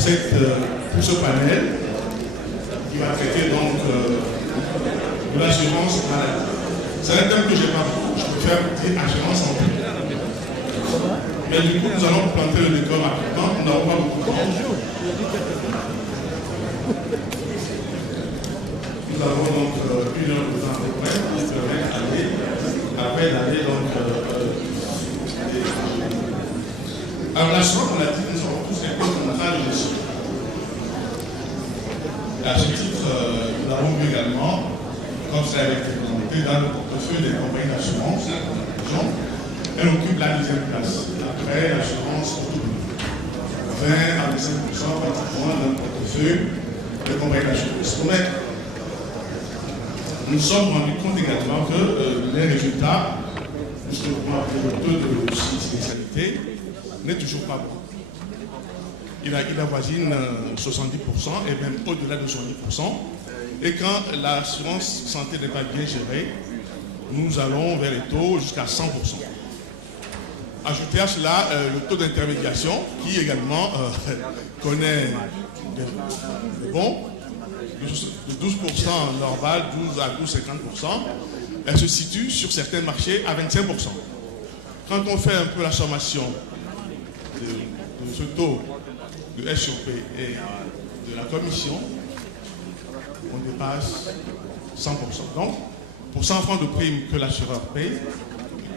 pour ce panel qui va traiter donc de l'assurance maladie. C'est un thème que je n'ai pas beaucoup. Je préfère dire assurance santé. Mais du coup, nous allons planter le décor rapidement. Nous n'avons pas beaucoup de temps. Nous avons donc 1 heure de temps à peu près pour permettre après d'aller donc. Alors l'assurance maladie, nous avons tous un contrat de gestion. À ce titre, nous l'avons vu également, comme ça a été présenté dans le portefeuille des compagnies d'assurance, elle occupe la 10e place. Après l'assurance, 20 à 25% pratiquement dans le portefeuille des compagnies d'assurance. Mais nous nous sommes rendus compte également que les résultats, puisque le taux de spécialité n'est toujours pas bon. Il avoisine 70% et même au-delà de 70%. Et quand l'assurance santé n'est pas bien gérée, nous allons vers les taux jusqu'à 100%. Ajoutez à cela le taux d'intermédiation qui également connaît de bons, de 12% normal, 12 à 12,50%. Elle se situe sur certains marchés à 25%. Quand on fait un peu la sommation de ce taux de S sur P et de la commission, on dépasse 100%. Donc, pour 100 francs de prime que l'assureur paye,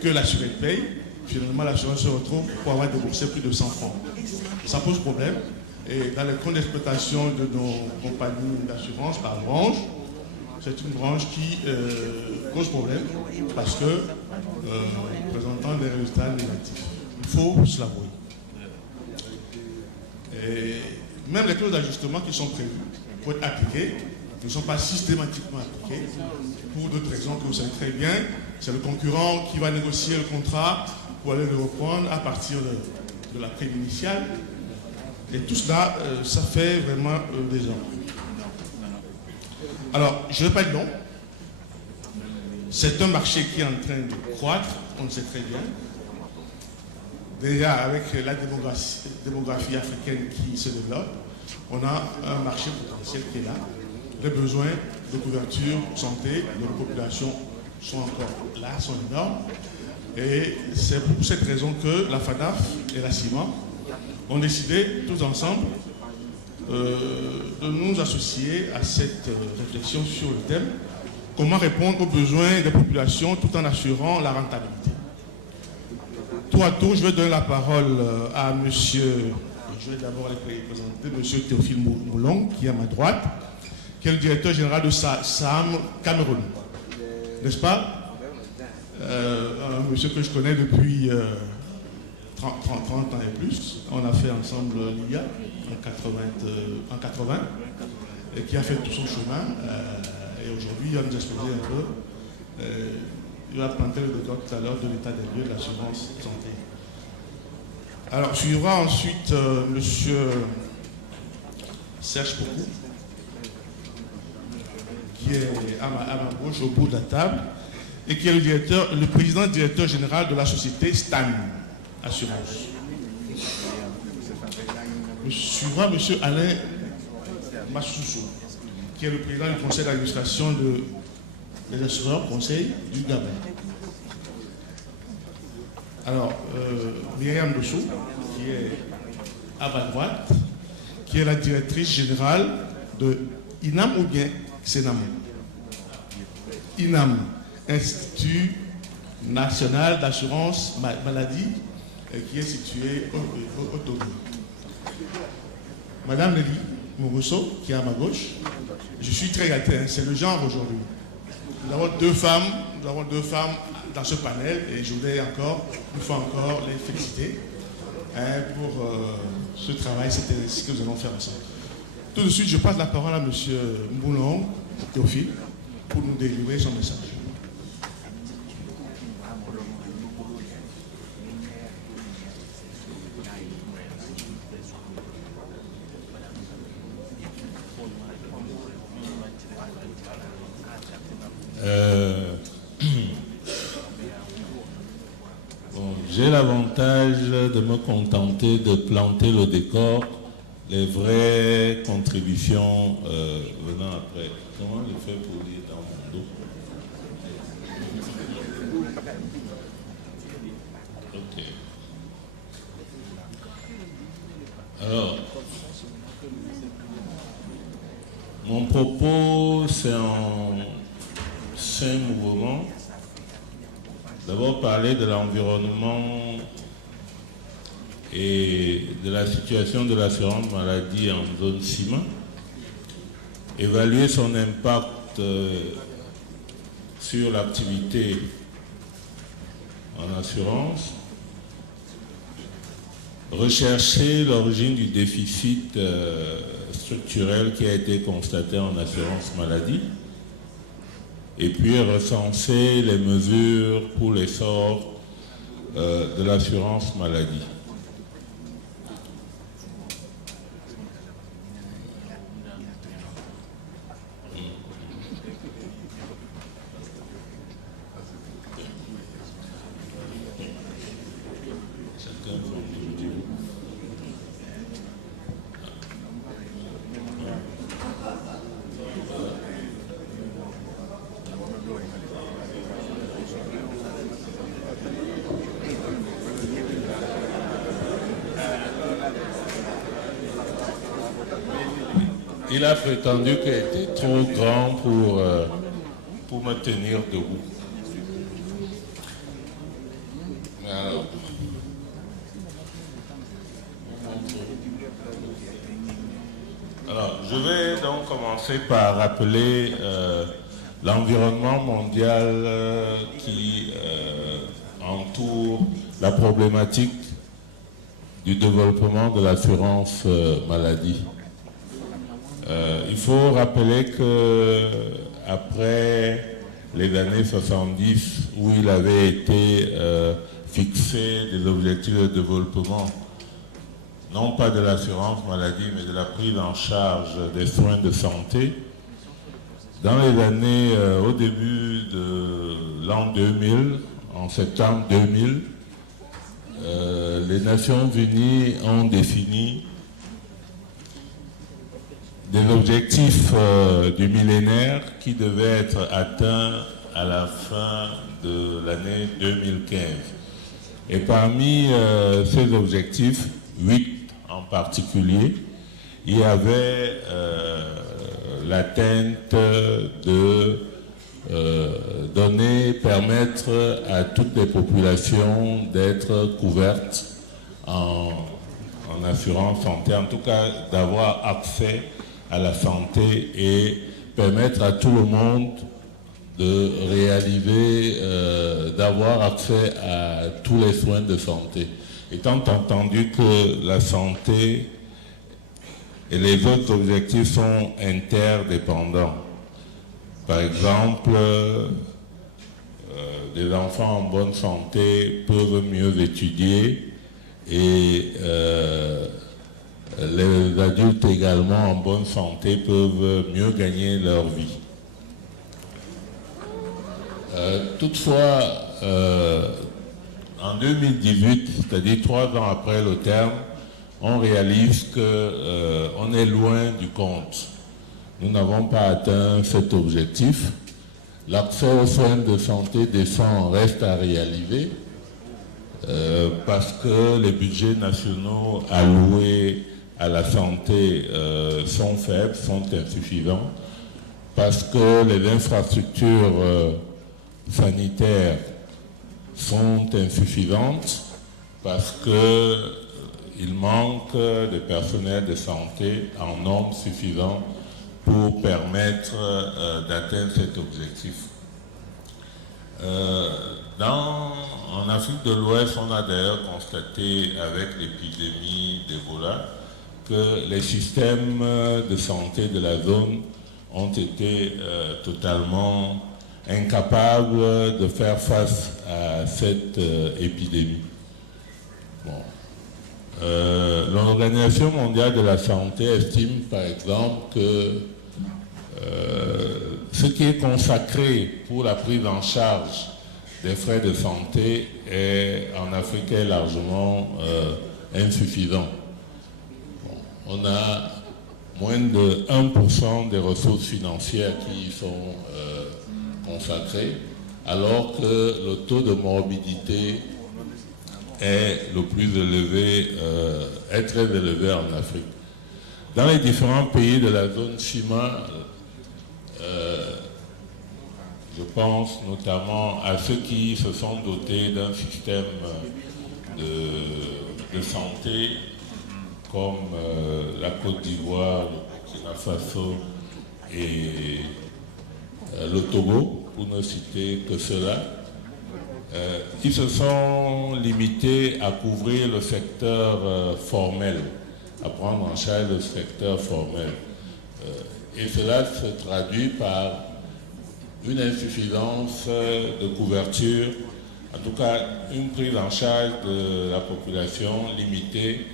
que l'assuré paye, finalement l'assureur se retrouve pour avoir déboursé plus de 100 francs. Ça pose problème. Et dans les comptes d'exploitation de nos compagnies d'assurance par branche, c'est une branche qui pose problème parce que présentant des résultats négatifs. Il faut se l'avouer. Et même les clauses d'ajustement qui sont prévues pour être appliquées ne sont pas systématiquement appliquées pour d'autres raisons que vous savez très bien. C'est le concurrent qui va négocier le contrat pour aller le reprendre à partir de la prime initiale. Et tout cela, ça fait vraiment des gens. Alors, je ne vais pas être long. C'est un marché qui est en train de croître, on le sait très bien. Déjà, avec la démographie africaine qui se développe, on a un marché potentiel qui est là. Les besoins de couverture santé de la population sont encore là, sont énormes. Et c'est pour cette raison que la FADAF et la CIMA ont décidé tous ensemble de nous associer à cette réflexion sur le thème « Comment répondre aux besoins des populations tout en assurant la rentabilité ». Tour à tour, je vais donner la parole à monsieur, je vais d'abord les présenter, monsieur Théophile Moulong, qui est à ma droite, qui est le directeur général de SAM Cameroun. N'est-ce pas? Un monsieur que je connais depuis 30 ans et plus. On a fait ensemble l'IA en 80 et qui a fait tout son chemin. Et aujourd'hui, il va nous exposer un peu. Il va planter le décor tout à l'heure de l'état des lieux de l'assurance santé. Alors, suivra ensuite monsieur Serge Poukou, qui est à ma gauche, au bout de la table, et qui est le président directeur général de la société Stan Assurance. Suivra monsieur Alain Massoussou, qui est le président du conseil d'administration des assureurs conseil du Gabon. Alors, Myriam Dossou, qui est à ma droite, qui est la directrice générale de INAM ou bien SENAM. INAM, Institut National d'Assurance Maladie, qui est situé au Togo. Madame Nelly Mourousseau, qui est à ma gauche. Je suis très gâté, hein, c'est le genre aujourd'hui. Nous avons deux femmes dans ce panel et je voudrais encore, une fois encore, les féliciter pour ce travail, ce que nous allons faire ensemble. Tout de suite, je passe la parole à M. Moulong Théophile pour nous délivrer son message. J'ai l'avantage de me contenter de planter le décor les vraies contributions venant après. Comment je fais pour lire dans mon dos? Ok. Alors, mon propos, c'est en 5 mouvements. D'abord, parler de l'environnement et de la situation de l'assurance maladie en zone CIMA, évaluer son impact sur l'activité en assurance, rechercher l'origine du déficit structurel qui a été constaté en assurance maladie, et puis recenser les mesures pour l'essor de l'assurance maladie. Il a prétendu qu'elle était trop grand pour me tenir debout. Alors, je vais donc commencer par rappeler l'environnement mondial qui entoure la problématique du développement de l'assurance maladie. Il faut rappeler que après les années 70, où il avait été fixé des objectifs de développement, non pas de l'assurance maladie, mais de la prise en charge des soins de santé, dans les années, au début de l'an 2000, en septembre 2000, les Nations Unies ont défini des objectifs du millénaire qui devaient être atteints à la fin de l'année 2015. Et parmi ces objectifs, 8 en particulier, il y avait l'atteinte de permettre à toutes les populations d'être couvertes en assurance santé, en tout cas d'avoir accès à la santé et permettre à tout le monde de réaliser, d'avoir accès à tous les soins de santé. Étant entendu que la santé et les autres objectifs sont interdépendants. Par exemple, des enfants en bonne santé peuvent mieux étudier et les adultes également en bonne santé peuvent mieux gagner leur vie. Toutefois, en 2018, c'est-à-dire 3 ans après le terme, on réalise qu'on est loin du compte. Nous n'avons pas atteint cet objectif. L'accès aux soins de santé décents reste à réaliser parce que les budgets nationaux alloués à la santé sont faibles, sont insuffisants, parce que les infrastructures sanitaires sont insuffisantes, parce qu'il manque de personnel de santé en nombre suffisant pour permettre d'atteindre cet objectif. En Afrique de l'Ouest, on a d'ailleurs constaté avec l'épidémie d'Ebola que les systèmes de santé de la zone ont été totalement incapables de faire face à cette épidémie. L'Organisation mondiale de la santé estime par exemple que ce qui est consacré pour la prise en charge des frais de santé en Afrique est largement insuffisant. on a moins de 1% des ressources financières qui y sont consacrées, alors que le taux de morbidité est le plus élevé, est très élevé en Afrique. Dans les différents pays de la zone CIMA, je pense notamment à ceux qui se sont dotés d'un système de santé comme la Côte d'Ivoire, le Burkina Faso et le Togo, pour ne citer que cela, qui se sont limités à couvrir le secteur formel, à prendre en charge le secteur formel. Et cela se traduit par une insuffisance de couverture, en tout cas une prise en charge de la population limitée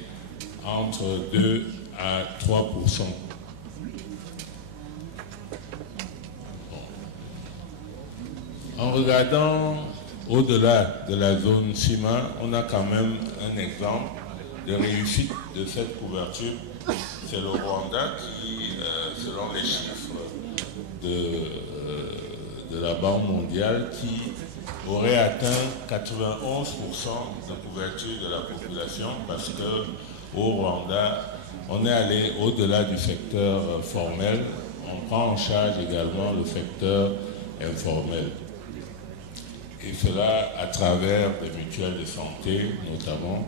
entre 2 à 3%. En regardant au-delà de la zone CIMA, on a quand même un exemple de réussite de cette couverture. C'est le Rwanda qui, selon les chiffres de la Banque mondiale, qui aurait atteint 91% de couverture de la population, parce qu'au Rwanda, on est allé au-delà du secteur formel, on prend en charge également le secteur informel. Et cela à travers des mutuelles de santé, notamment,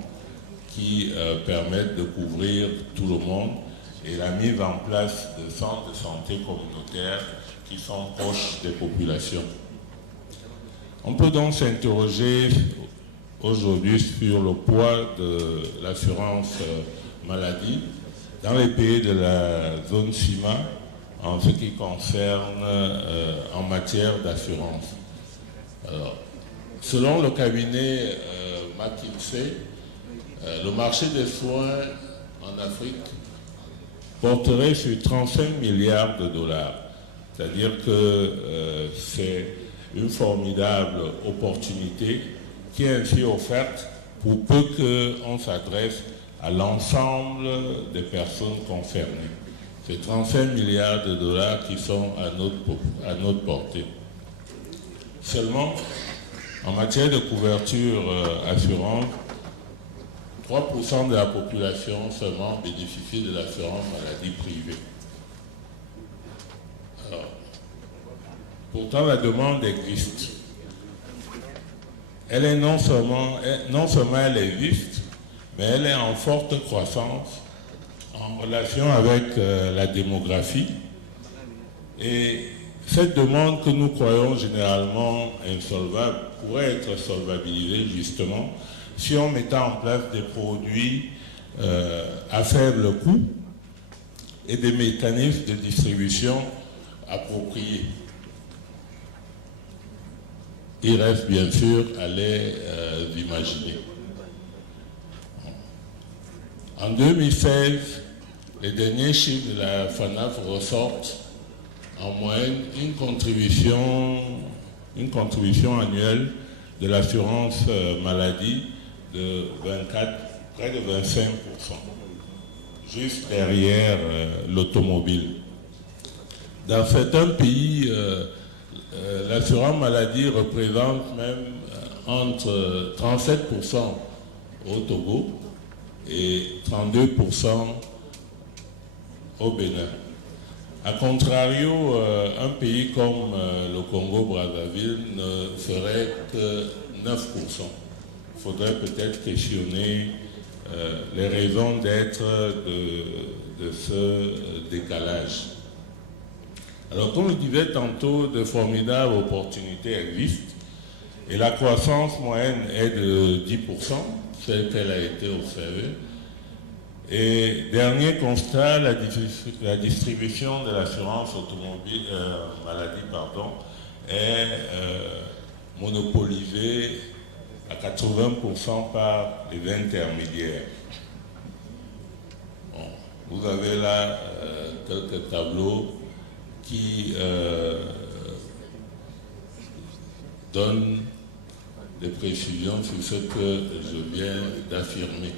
qui permettent de couvrir tout le monde, et la mise en place de centres de santé communautaires qui sont proches des populations. On peut donc s'interroger aujourd'hui sur le poids de l'assurance maladie dans les pays de la zone CIMA en ce qui concerne en matière d'assurance. Alors, selon le cabinet McKinsey, le marché des soins en Afrique porterait sur 35 milliards de dollars. C'est-à-dire que c'est une formidable opportunité qui est ainsi offerte pour peu qu'on s'adresse à l'ensemble des personnes concernées. C'est 35 milliards de dollars qui sont à notre portée. Seulement, en matière de couverture assurante, 3% de la population seulement bénéficie de l'assurance maladie privée. Alors, pourtant, la demande existe. Elle est non seulement elle existe, mais elle est en forte croissance en relation avec la démographie. Et cette demande que nous croyons généralement insolvable pourrait être solvabilisée justement si on mettait en place des produits à faible coût et des mécanismes de distribution appropriés. Il reste bien sûr à les imaginer. En 2016, les derniers chiffres de la FANAF ressortent en moyenne une contribution annuelle de l'assurance maladie de près de 25%, juste derrière l'automobile. Dans certains pays, l'assurance maladie représente même entre 37% au Togo et 32% au Bénin. A contrario, un pays comme le Congo-Brazzaville ne ferait que 9%. Il faudrait peut-être questionner les raisons d'être de ce décalage. Alors, comme je disais tantôt, de formidables opportunités existent et la croissance moyenne est de 10%, celle qu'elle a été observée. Et dernier constat, la distribution de l'assurance automobile maladie est monopolisée à 80% par les intermédiaires. Bon, vous avez là quelques tableaux qui donnent des précisions sur ce que je viens d'affirmer.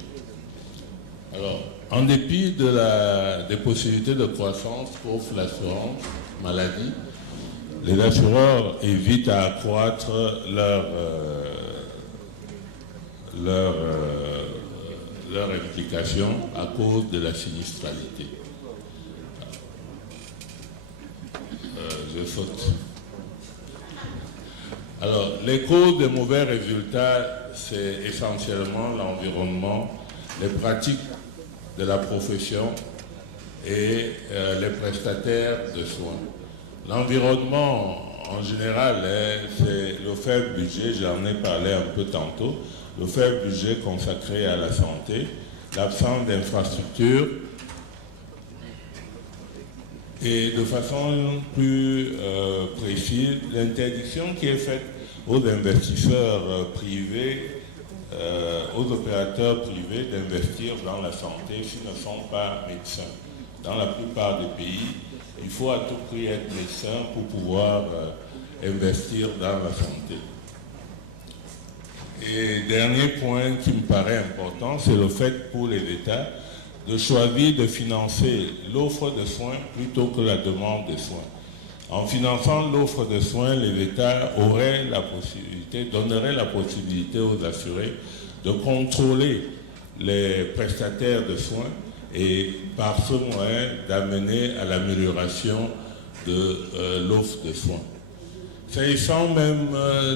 Alors, En dépit des possibilités de croissance qu'offre l'assurance maladie, les assureurs évitent à accroître leur implication à cause de la sinistralité. Je saute. Alors, les causes des mauvais résultats, c'est essentiellement l'environnement, les pratiques de la profession et les prestataires de soins. L'environnement, en général, c'est le faible budget, j'en ai parlé un peu tantôt, le faible budget consacré à la santé, l'absence d'infrastructures et de façon plus précise, l'interdiction qui est faite aux investisseurs privés, aux opérateurs privés d'investir dans la santé s'ils ne sont pas médecins. Dans la plupart des pays, il faut à tout prix être médecin pour pouvoir investir dans la santé. Et dernier point qui me paraît important, c'est le fait pour les États de choisir de financer l'offre de soins plutôt que la demande de soins. En finançant l'offre de soins, les États donneraient la possibilité aux assurés de contrôler les prestataires de soins et par ce moyen d'amener à l'amélioration de l'offre de soins. S'agissant même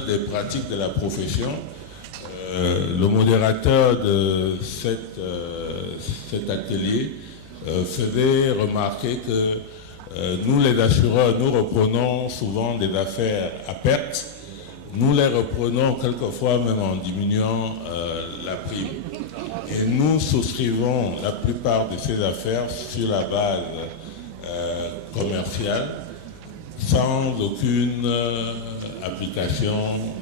des pratiques de la profession, le modérateur de cet atelier faisait remarquer que nous, les assureurs, nous reprenons souvent des affaires à perte. Nous les reprenons quelquefois même en diminuant la prime. Et nous souscrivons la plupart de ces affaires sur la base commerciale, sans aucune application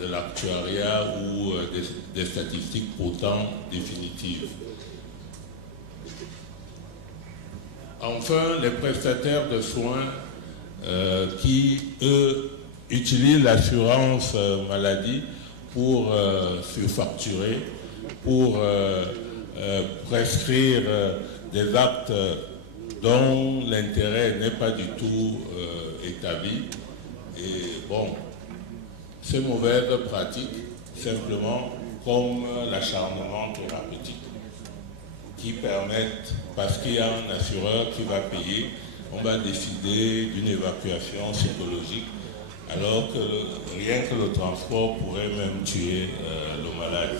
de l'actuariat ou des statistiques pourtant définitives. Enfin, les prestataires de soins qui, eux, utilisent l'assurance maladie pour surfacturer, pour prescrire des actes dont l'intérêt n'est pas du tout établi. Et bon, ces mauvaises pratiques, simplement comme l'acharnement thérapeutique, qui permettent, parce qu'il y a un assureur qui va payer, on va décider d'une évacuation psychologique, alors que rien que le transport pourrait même tuer le malade.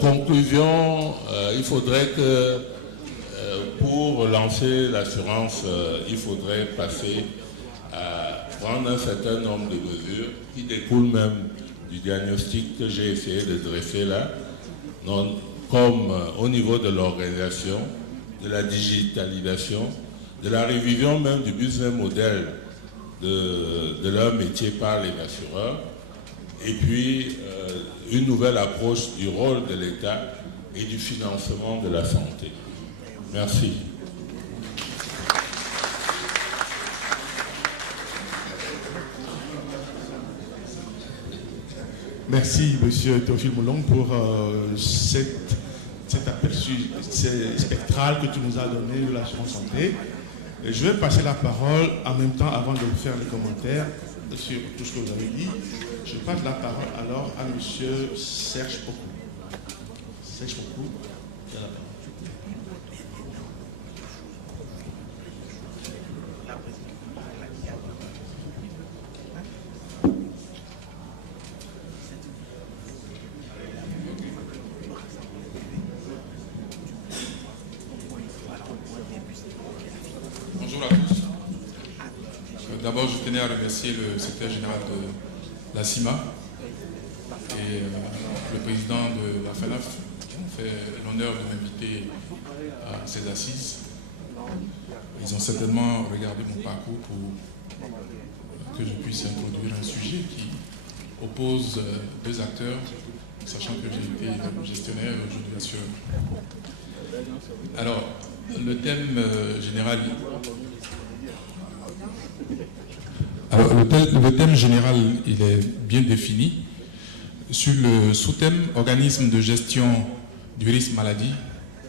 Conclusion, il faudrait que pour lancer l'assurance, il faudrait passer à prendre un certain nombre de mesures qui découlent même du diagnostic que j'ai essayé de dresser là, comme au niveau de l'organisation, de la digitalisation, de la révision même du business model de leur métier par les assureurs, et puis une nouvelle approche du rôle de l'État et du financement de la santé. Merci. Merci, Monsieur Théophile Moulon, pour cet aperçu spectral que tu nous as donné de l'assurance santé. Et je vais passer la parole en même temps, avant de faire les commentaires sur tout ce que vous avez dit. Je passe la parole alors à Monsieur Serge Pokou. Serge Pokou, tu as la parole. D'abord, je tenais à remercier le secrétaire général de la CIMA et le président de la FANAF qui ont fait l'honneur de m'inviter à ces assises. Ils ont certainement regardé mon parcours pour que je puisse introduire un sujet qui oppose deux acteurs, sachant que j'ai été gestionnaire et aujourd'hui assureur. Alors, le thème général... Alors, le thème général, il est bien défini. sur le sous-thème « Organisme de gestion du risque maladie,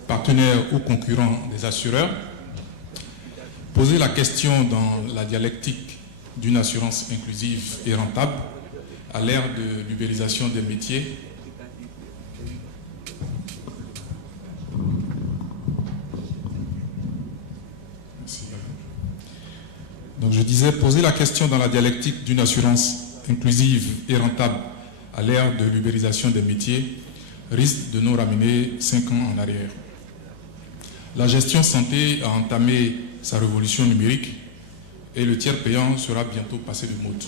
partenaires ou concurrents des assureurs », poser la question dans la dialectique d'une assurance inclusive et rentable à l'ère de l'ubérisation des métiers. Donc je disais, poser la question dans la dialectique d'une assurance inclusive et rentable à l'ère de l'ubérisation des métiers risque de nous ramener 5 ans en arrière. La gestion santé a entamé sa révolution numérique et le tiers payant sera bientôt passé de mode.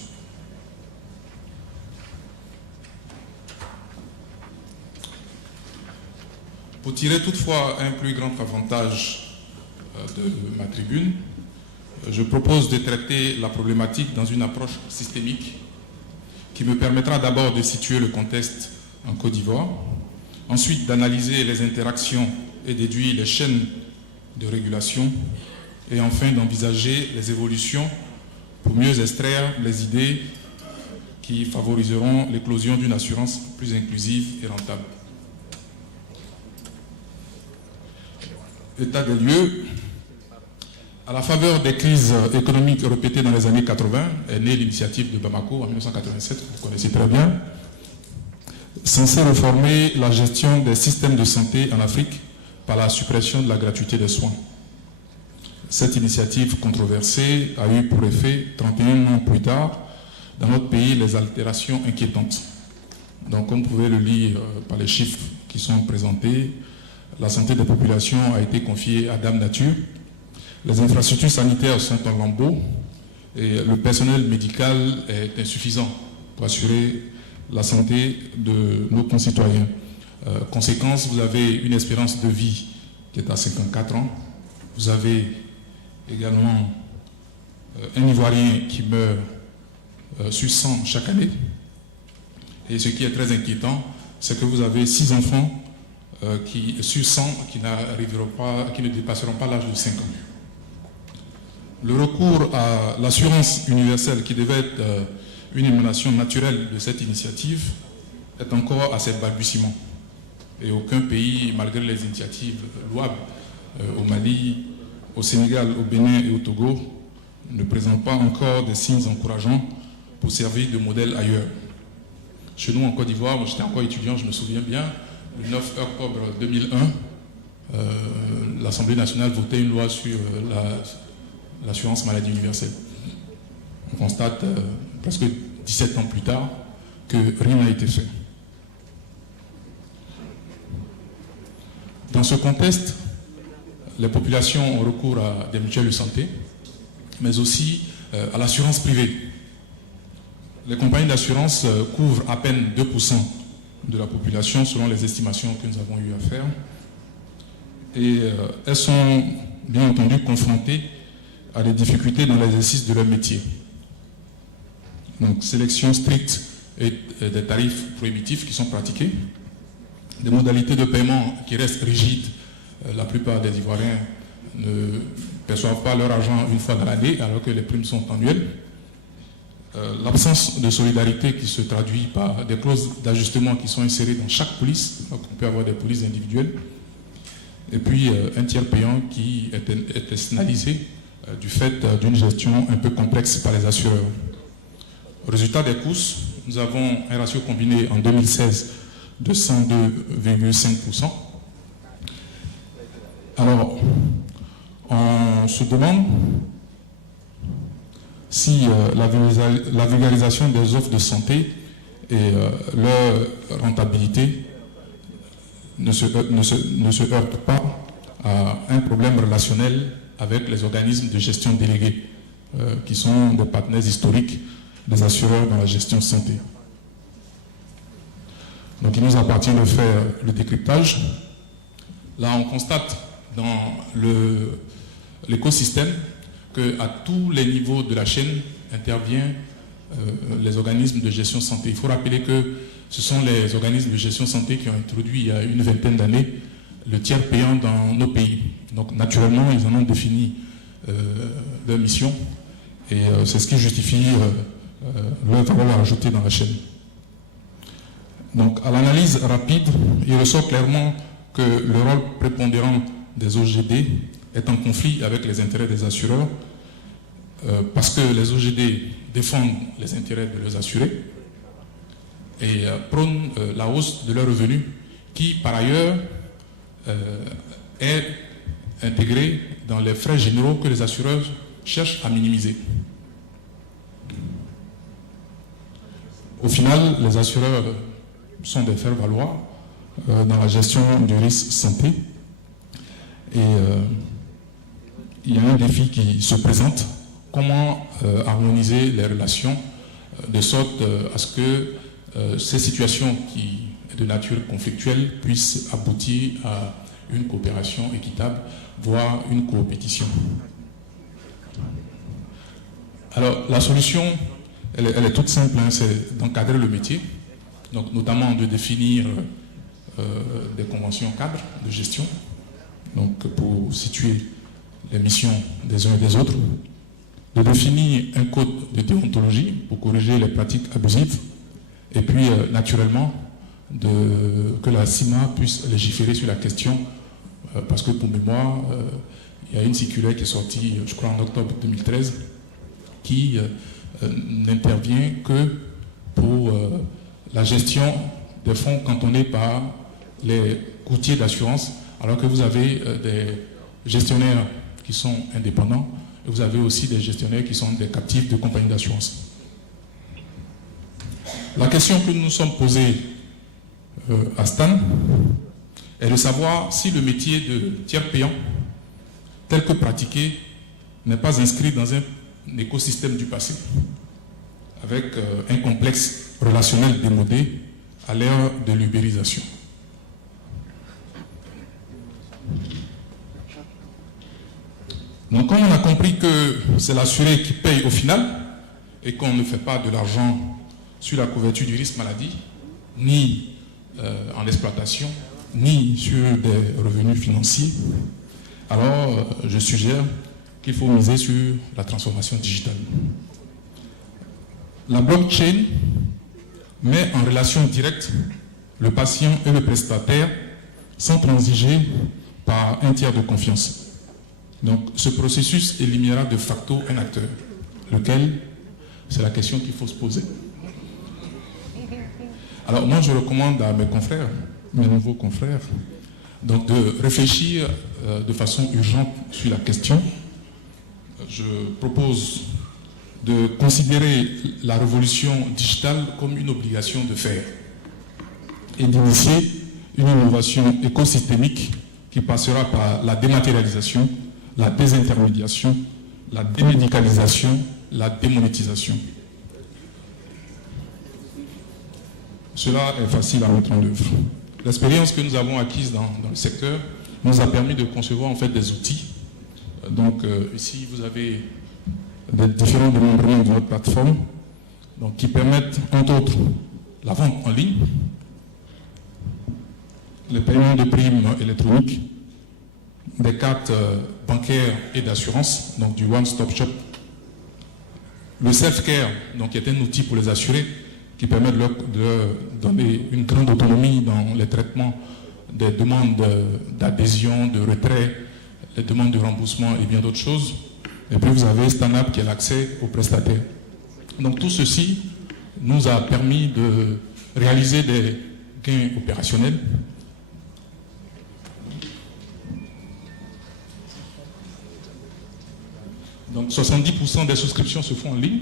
Pour tirer toutefois un plus grand avantage de ma tribune, je propose de traiter la problématique dans une approche systémique qui me permettra d'abord de situer le contexte en Côte d'Ivoire, ensuite d'analyser les interactions et déduire les chaînes de régulation, et enfin d'envisager les évolutions pour mieux extraire les idées qui favoriseront l'éclosion d'une assurance plus inclusive et rentable. État des lieux. À la faveur des crises économiques répétées dans les années 80, est née l'initiative de Bamako en 1987, vous connaissez très bien, censée réformer la gestion des systèmes de santé en Afrique par la suppression de la gratuité des soins. Cette initiative controversée a eu pour effet, 31 ans plus tard, dans notre pays, les altérations inquiétantes. Donc, comme vous pouvez le lire par les chiffres qui sont présentés, la santé des populations a été confiée à Dame Nature. Les infrastructures sanitaires sont en lambeaux et le personnel médical est insuffisant pour assurer la santé de nos concitoyens. Conséquence, vous avez une espérance de vie qui est à 54 ans. Vous avez également un Ivoirien qui meurt sur 100 chaque année. Et ce qui est très inquiétant, c'est que vous avez 6 enfants sur 100 qui ne dépasseront pas l'âge de 5 ans. Le recours à l'assurance universelle, qui devait être une émanation naturelle de cette initiative, est encore à ses balbutiements. Et aucun pays, malgré les initiatives louables, au Mali, au Sénégal, au Bénin et au Togo, ne présente pas encore des signes encourageants pour servir de modèle ailleurs. Chez nous, en Côte d'Ivoire, j'étais encore étudiant, je me souviens bien, le 9 octobre 2001, l'Assemblée nationale votait une loi sur l'assurance maladie universelle. On constate presque 17 ans plus tard que rien n'a été fait. Dans ce contexte, les populations ont recours à des mutuelles de santé, mais aussi à l'assurance privée. Les compagnies d'assurance couvrent à peine 2% de la population selon les estimations que nous avons eu à faire. Et elles sont bien entendu confrontées à des difficultés dans l'exercice de leur métier. Donc, sélection stricte et des tarifs prohibitifs qui sont pratiqués, des modalités de paiement qui restent rigides. La plupart des Ivoiriens ne perçoivent pas leur argent une fois dans l'année, alors que les primes sont annuelles. L'absence de solidarité qui se traduit par des clauses d'ajustement qui sont insérées dans chaque police, donc on peut avoir des polices individuelles, et puis un tiers payant qui est externalisé du fait d'une gestion un peu complexe par les assureurs. Résultat des courses, nous avons un ratio combiné en 2016 de 102,5%. Alors, on se demande si la vulgarisation des offres de santé et leur rentabilité ne se heurtent pas à un problème relationnel avec les organismes de gestion délégués, qui sont des partenaires historiques des assureurs dans la gestion santé. Donc il nous appartient de faire le décryptage. Là, on constate dans l'écosystème qu'à tous les niveaux de la chaîne interviennent les organismes de gestion santé. Il faut rappeler que ce sont les organismes de gestion santé qui ont introduit il y a une vingtaine d'années le tiers payant dans nos pays. Donc naturellement, ils en ont défini leur mission et c'est ce qui justifie leur valeur ajoutée dans la chaîne. Donc, à l'analyse rapide, il ressort clairement que le rôle prépondérant des OGD est en conflit avec les intérêts des assureurs, parce que les OGD défendent les intérêts de leurs assurés et prônent la hausse de leurs revenus, qui, par ailleurs, est intégrée dans les frais généraux que les assureurs cherchent à minimiser. Au final, les assureurs sont des faire-valoir dans la gestion du risque santé. Et il y a un défi qui se présente. Comment harmoniser les relations de sorte à ce que ces situations qui sont de nature conflictuelle puissent aboutir à une coopération équitable, voire une coopétition. Alors, la solution, elle est toute simple, hein, c'est d'encadrer le métier, donc notamment de définir des conventions cadres de gestion, donc pour situer les missions des uns et des autres, de définir un code de déontologie pour corriger les pratiques abusives, et puis naturellement que la CIMA puisse légiférer sur la question, parce que pour mémoire, il y a une circulaire qui est sortie, je crois en octobre 2013, qui n'intervient que pour la gestion des fonds cantonnés par les courtiers d'assurance, alors que vous avez des gestionnaires qui sont indépendants et vous avez aussi des gestionnaires qui sont des captifs de compagnies d'assurance. La question que nous nous sommes posée à Stan est de savoir si le métier de tiers payant, tel que pratiqué, n'est pas inscrit dans un écosystème du passé, avec un complexe relationnel démodé à l'ère de l'ubérisation. Donc, quand on a compris que c'est l'assuré qui paye au final et qu'on ne fait pas de l'argent sur la couverture du risque maladie, ni en exploitation, ni sur des revenus financiers, alors je suggère qu'il faut miser sur la transformation digitale. La blockchain met en relation directe le patient et le prestataire sans transiger par un tiers de confiance. Donc ce processus éliminera de facto un acteur, lequel, c'est la question qu'il faut se poser. Alors moi je recommande à mes confrères, mes nouveaux confrères, donc de réfléchir de façon urgente sur la question. Je propose de considérer la révolution digitale comme une obligation de faire et d'initier une innovation écosystémique qui passera par la dématérialisation, la désintermédiation, la démédicalisation, la démonétisation. Cela est facile à mettre en œuvre. L'expérience que nous avons acquise dans le secteur nous a permis de concevoir en fait des outils. Donc ici vous avez des différents démembrements de notre plateforme, donc, qui permettent entre autres la vente en ligne, le paiement de primes électroniques, des cartes bancaires et d'assurance, donc du one-stop shop, le self-care, donc qui est un outil pour les assurés qui permet de leur donner une grande autonomie dans les traitements des demandes d'adhésion, de retrait, les demandes de remboursement et bien d'autres choses. Et puis vous avez StanUp qui est l'accès aux prestataires. Donc tout ceci nous a permis de réaliser des gains opérationnels. Donc 70% des souscriptions se font en ligne.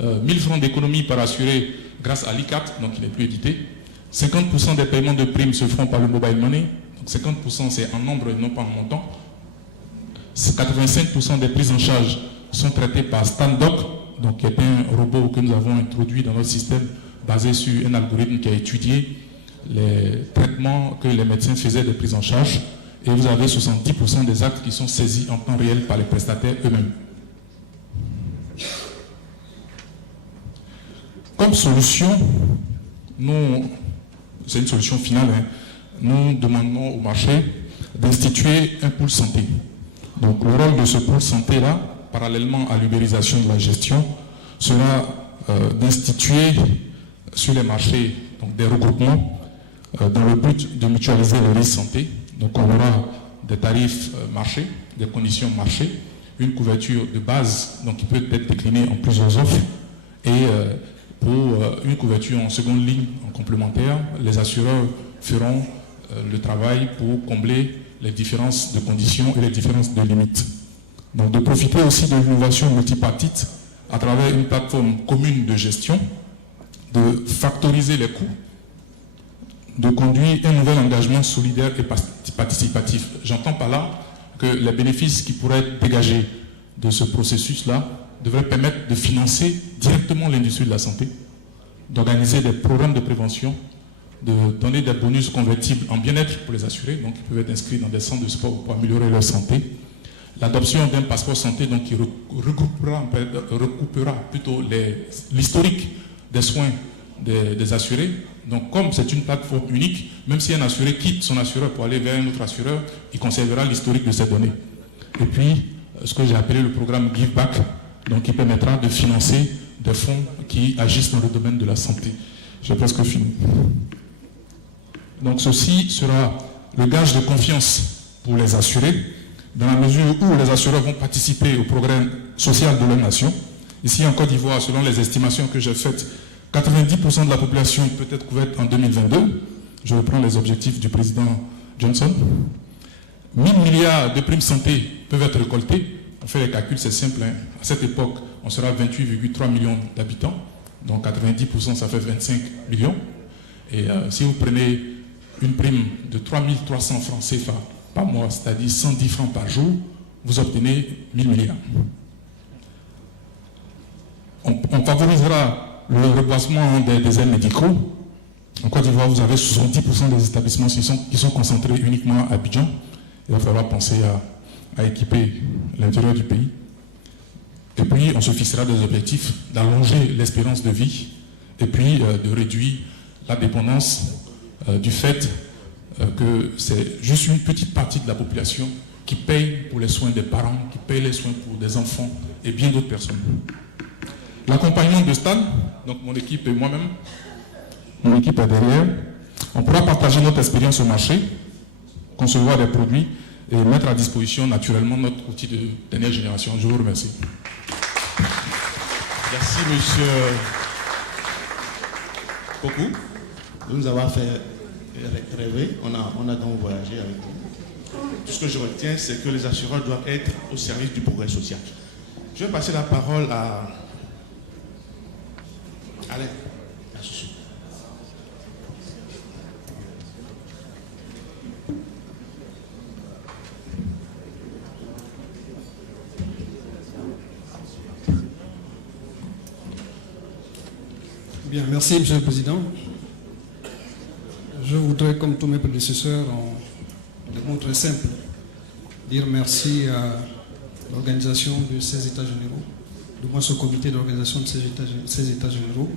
1000 francs d'économie par assuré grâce à l'ICAT, donc il n'est plus édité. 50% des paiements de primes se font par le mobile money. Donc 50% c'est en nombre et non pas en montant. 85% des prises en charge sont traitées par StanDoc, donc qui est un robot que nous avons introduit dans notre système basé sur un algorithme qui a étudié les traitements que les médecins faisaient des prises en charge. Et vous avez 70% des actes qui sont saisis en temps réel par les prestataires eux-mêmes. Comme solution, c'est une solution finale, hein, nous demandons au marché d'instituer un pool santé. Donc le rôle de ce pôle santé-là, parallèlement à l'ubérisation de la gestion, sera d'instituer sur les marchés donc des regroupements dans le but de mutualiser les risques santé. Donc on aura des tarifs marché, des conditions marché, une couverture de base donc qui peut être déclinée en plusieurs offres et pour une couverture en seconde ligne, en complémentaire, les assureurs feront le travail pour combler les différences de conditions et les différences de limites. Donc de profiter aussi de l'innovation multipartite à travers une plateforme commune de gestion, de factoriser les coûts, de conduire un nouvel engagement solidaire et participatif. J'entends par là que les bénéfices qui pourraient être dégagés de ce processus-là devraient permettre de financer directement l'industrie de la santé, d'organiser des programmes de prévention, de donner des bonus convertibles en bien-être pour les assurés, donc ils peuvent être inscrits dans des centres de sport pour améliorer leur santé. L'adoption d'un passeport santé donc, qui recoupera plutôt l'historique des soins des assurés. Donc comme c'est une plateforme unique, même si un assuré quitte son assureur pour aller vers un autre assureur, il conservera l'historique de ces données. Et puis, ce que j'ai appelé le programme Give Back, donc qui permettra de financer des fonds qui agissent dans le domaine de la santé. J'ai presque fini. Donc ceci sera le gage de confiance pour les assurés, dans la mesure où les assureurs vont participer au progrès social de leur nation. Ici en Côte d'Ivoire, selon les estimations que j'ai faites, 90% de la population peut être couverte en 2022. Je reprends les objectifs du président Johnson. 1000 milliards de primes santé peuvent être récoltés. On fait les calculs, c'est simple. Hein. À cette époque, on sera 28,3 millions d'habitants. Donc 90%, ça fait 25 millions. Et si vous prenez une prime de 3300 francs CFA par mois, c'est-à-dire 110 francs par jour, vous obtenez 1000 milliards. On favorisera le reboisement des aides médicaux. En Côte d'Ivoire, vous avez 70% des établissements qui sont concentrés uniquement à Abidjan. Il va falloir penser à équiper l'intérieur du pays. Et puis, on se fixera des objectifs d'allonger l'espérance de vie et puis de réduire la dépendance du fait que c'est juste une petite partie de la population qui paye pour les soins des parents, qui paye les soins pour des enfants et bien d'autres personnes. L'accompagnement de stade, donc mon équipe et moi-même, mon équipe est derrière, on pourra partager notre expérience au marché, concevoir des produits et mettre à disposition naturellement notre outil de dernière génération. Je vous remercie. Merci, monsieur beaucoup. De nous avoir fait rêver. On a donc voyagé avec vous. Tout ce que je retiens, c'est que les assureurs doivent être au service du progrès social. Je vais passer la parole à Alain. Bien, merci Monsieur le Président. Je voudrais, comme tous mes prédécesseurs, en des mots très simples, dire merci à l'organisation de ces États généraux, du moins ce comité d'organisation de ces États généraux,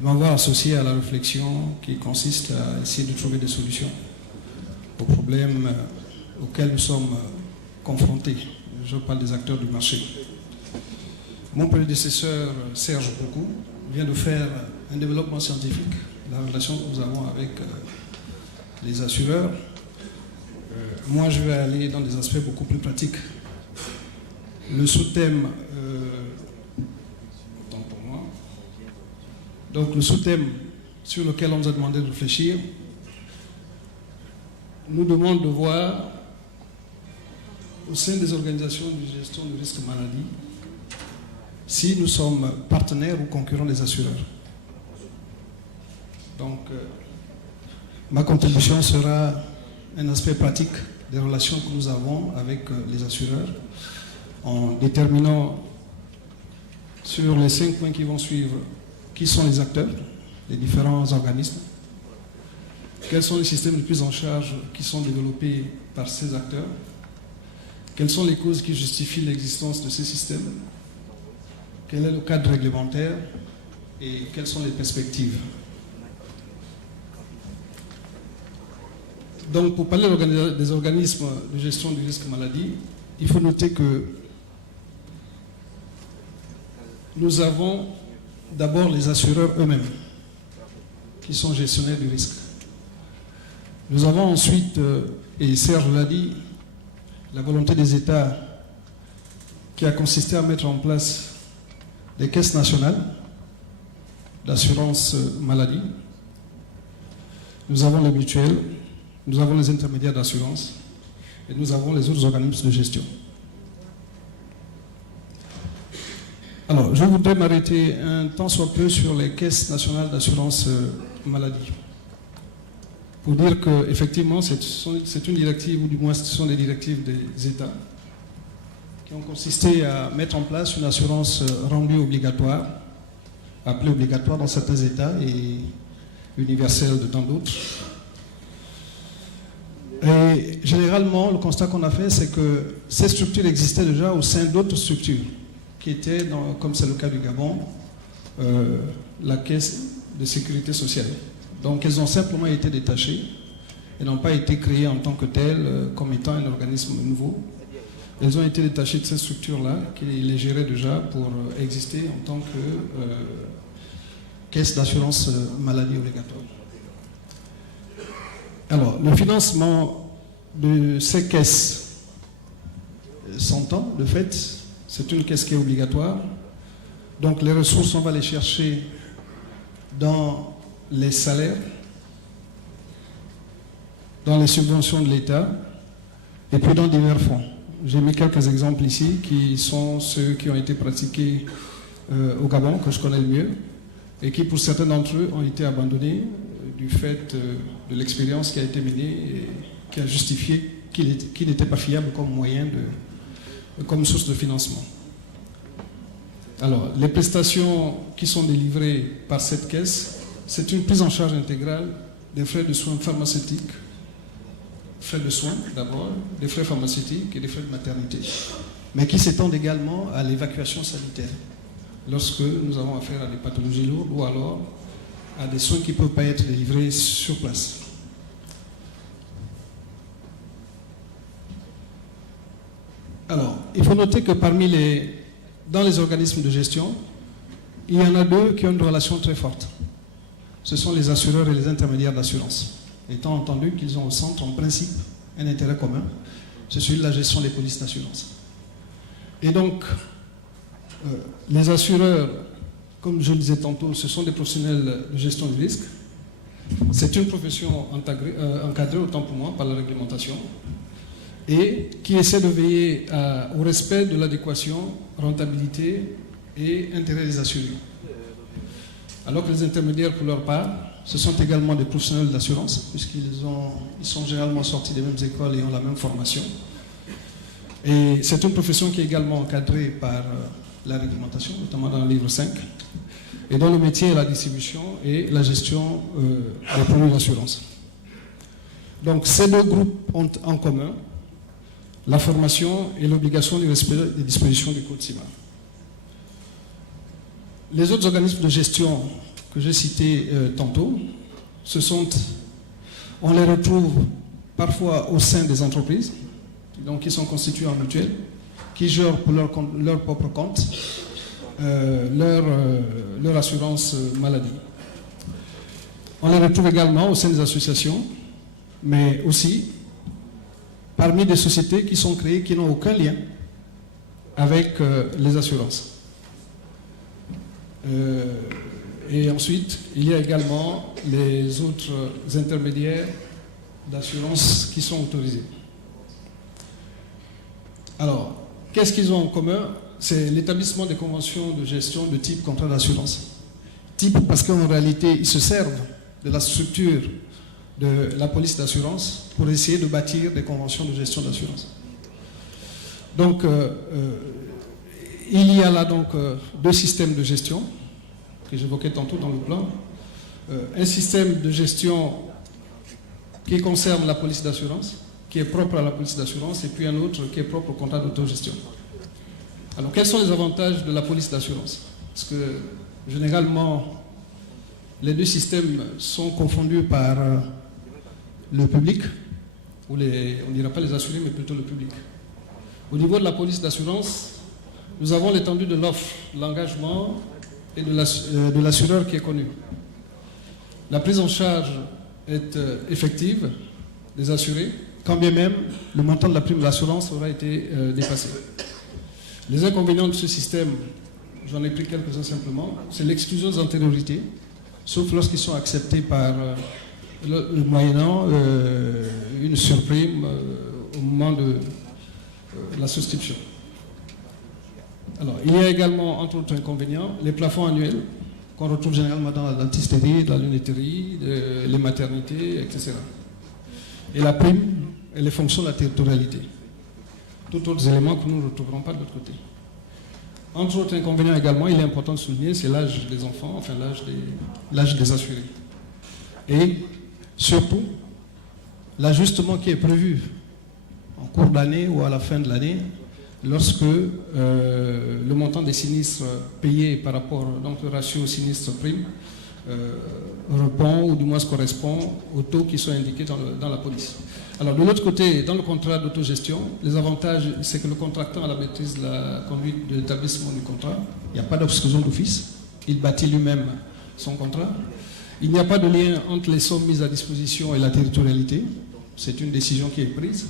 de m'avoir associé à la réflexion qui consiste à essayer de trouver des solutions aux problèmes auxquels nous sommes confrontés. Je parle des acteurs du marché. Mon prédécesseur, Serge Boku, vient de faire un développement scientifique, la relation que nous avons avec les assureurs. Moi, je vais aller dans des aspects beaucoup plus pratiques. Le sous-thème, autant pour moi. Donc, le sous-thème sur lequel on nous a demandé de réfléchir nous demande de voir au sein des organisations de gestion de risque maladie si nous sommes partenaires ou concurrents des assureurs. Donc, ma contribution sera un aspect pratique des relations que nous avons avec les assureurs, en déterminant sur les 5 points qui vont suivre qui sont les acteurs, les différents organismes, quels sont les systèmes de prise en charge qui sont développés par ces acteurs, quelles sont les causes qui justifient l'existence de ces systèmes, quel est le cadre réglementaire et quelles sont les perspectives. Donc, pour parler des organismes de gestion du risque maladie, il faut noter que nous avons d'abord les assureurs eux-mêmes. qui sont gestionnaires du risque. Nous avons ensuite, et Serge l'a dit, la volonté des États qui a consisté à mettre en place des caisses nationales d'assurance maladie. Nous avons les mutuelles, nous avons les intermédiaires d'assurance et nous avons les autres organismes de gestion. Alors, je voudrais m'arrêter un tant soit peu sur les caisses nationales d'assurance maladie. Pour dire qu'effectivement, c'est une directive, ou du moins ce sont des directives des États, qui ont consisté à mettre en place une assurance rendue obligatoire, appelée obligatoire dans certains États et universelle dans d'autres. Et généralement, le constat qu'on a fait, c'est que ces structures existaient déjà au sein d'autres structures, qui étaient, comme c'est le cas du Gabon, la caisse de sécurité sociale. Donc elles ont simplement été détachées et n'ont pas été créées en tant que telles, comme étant un organisme nouveau. Elles ont été détachées de ces structures-là, qui les géraient déjà pour exister en tant que caisse d'assurance maladie obligatoire. Alors, le financement de ces caisses s'entend, de fait, c'est une caisse qui est obligatoire. Donc les ressources, on va les chercher dans les salaires, dans les subventions de l'État et puis dans divers fonds. J'ai mis quelques exemples ici qui sont ceux qui ont été pratiqués au Gabon, que je connais le mieux, et qui pour certains d'entre eux ont été abandonnés du fait de l'expérience qui a été menée et qui a justifié qu'il n'était pas fiable comme moyen comme source de financement. Alors, les prestations qui sont délivrées par cette caisse, c'est une prise en charge intégrale des frais de soins pharmaceutiques, frais de soins d'abord, des frais pharmaceutiques et des frais de maternité, mais qui s'étendent également à l'évacuation sanitaire, lorsque nous avons affaire à des pathologies lourdes ou alors à des soins qui ne peuvent pas être délivrés sur place. Alors, il faut noter que dans les organismes de gestion, il y en a deux qui ont une relation très forte. Ce sont les assureurs et les intermédiaires d'assurance. Étant entendu qu'ils ont au centre, en principe, un intérêt commun, c'est celui de la gestion des polices d'assurance. Et donc, les assureurs, comme je le disais tantôt, ce sont des professionnels de gestion du risque. C'est une profession encadrée, autant pour moi, par la réglementation, et qui essaie de veiller au respect de l'adéquation, rentabilité et intérêt des assurés. Alors que les intermédiaires, pour leur part, ce sont également des professionnels d'assurance, puisqu'ils sont généralement sortis des mêmes écoles et ont la même formation. Et c'est une profession qui est également encadrée par la réglementation, notamment dans le livre 5, et dont le métier est la distribution et la gestion des produits d'assurance. Donc ces deux groupes ont en commun la formation et l'obligation du respect des dispositions du Code CIMA. Les autres organismes de gestion que j'ai cités tantôt, on les retrouve parfois au sein des entreprises, donc qui sont constitués en mutuelles, qui gèrent pour leur propre compte leur assurance maladie. On les retrouve également au sein des associations, mais aussi parmi des sociétés qui sont créées, qui n'ont aucun lien avec les assurances. Et ensuite, il y a également les autres intermédiaires d'assurance qui sont autorisés. Alors, qu'est-ce qu'ils ont en commun? C'est l'établissement des conventions de gestion de type contrat d'assurance. Type parce qu'en réalité, ils se servent de la structure de la police d'assurance pour essayer de bâtir des conventions de gestion d'assurance. Donc, il y a là donc deux systèmes de gestion que j'évoquais tantôt dans le plan. Un système de gestion qui concerne la police d'assurance, qui est propre à la police d'assurance, et puis un autre qui est propre au contrat d'autogestion. Alors, quels sont les avantages de la police d'assurance? Parce que, généralement, les deux systèmes sont confondus par le public, ou on ne dira pas les assurés, mais plutôt le public. Au niveau de la police d'assurance, nous avons l'étendue de l'offre, l'engagement et de l'assureur qui est connu. la prise en charge est effective des assurés, quand bien même le montant de la prime d'assurance aura été dépassé. Les inconvénients de ce système, j'en ai pris quelques-uns simplement, c'est l'exclusion des antériorités, sauf lorsqu'ils sont acceptés par le moyennant une surprime au moment de la souscription. Alors, il y a également, entre autres inconvénients, les plafonds annuels qu'on retrouve généralement dans la dentisterie, dans la lunetterie, les maternités, etc. Et la prime et les fonctions de la territorialité. Tout autres éléments que nous ne retrouverons pas de l'autre côté. Entre autres inconvénients également, il est important de souligner, c'est l'âge des enfants, enfin l'âge des assurés. Et surtout, l'ajustement qui est prévu en cours d'année ou à la fin de l'année, lorsque le montant des sinistres payés par rapport, donc le ratio sinistre-prime, répond ou du moins correspond aux taux qui sont indiqués dans la police. Alors de l'autre côté, dans le contrat d'autogestion, les avantages, c'est que le contractant a la maîtrise de la conduite de l'établissement du contrat. Il n'y a pas d'obstruction d'office. Il bâtit lui-même son contrat. Il n'y a pas de lien entre les sommes mises à disposition et la territorialité. C'est une décision qui est prise.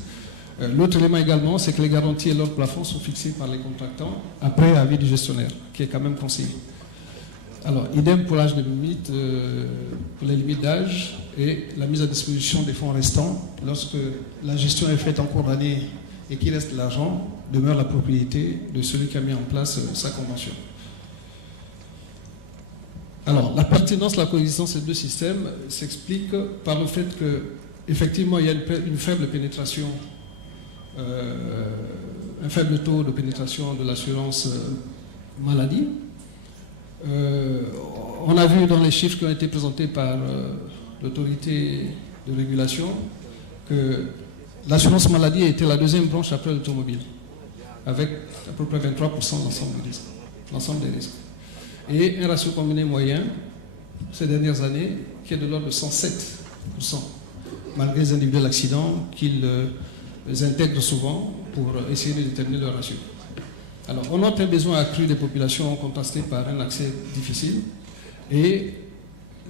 L'autre élément également, c'est que les garanties et leurs plafonds sont fixés par les contractants après avis du gestionnaire, qui est quand même conseillé. Alors, idem pour l'âge de limite, pour les limites d'âge et la mise à disposition des fonds restants. Lorsque la gestion est faite en cours d'année et qu'il reste de l'argent, demeure la propriété de celui qui a mis en place sa convention. Alors, la pertinence de la coexistence de ces deux systèmes s'explique par le fait qu'effectivement, il y a une faible pénétration, un faible taux de pénétration de l'assurance maladie. On a vu dans les chiffres qui ont été présentés par l'autorité de régulation que l'assurance maladie était la deuxième branche après l'automobile, avec à peu près 23% de l'ensemble des risques. Et un ratio combiné moyen ces dernières années qui est de l'ordre de 107%, malgré les individuels accidents qu'ils intègrent souvent pour essayer de déterminer leur ratio. Alors, on note un besoin accru des populations contrasté par un accès difficile. Et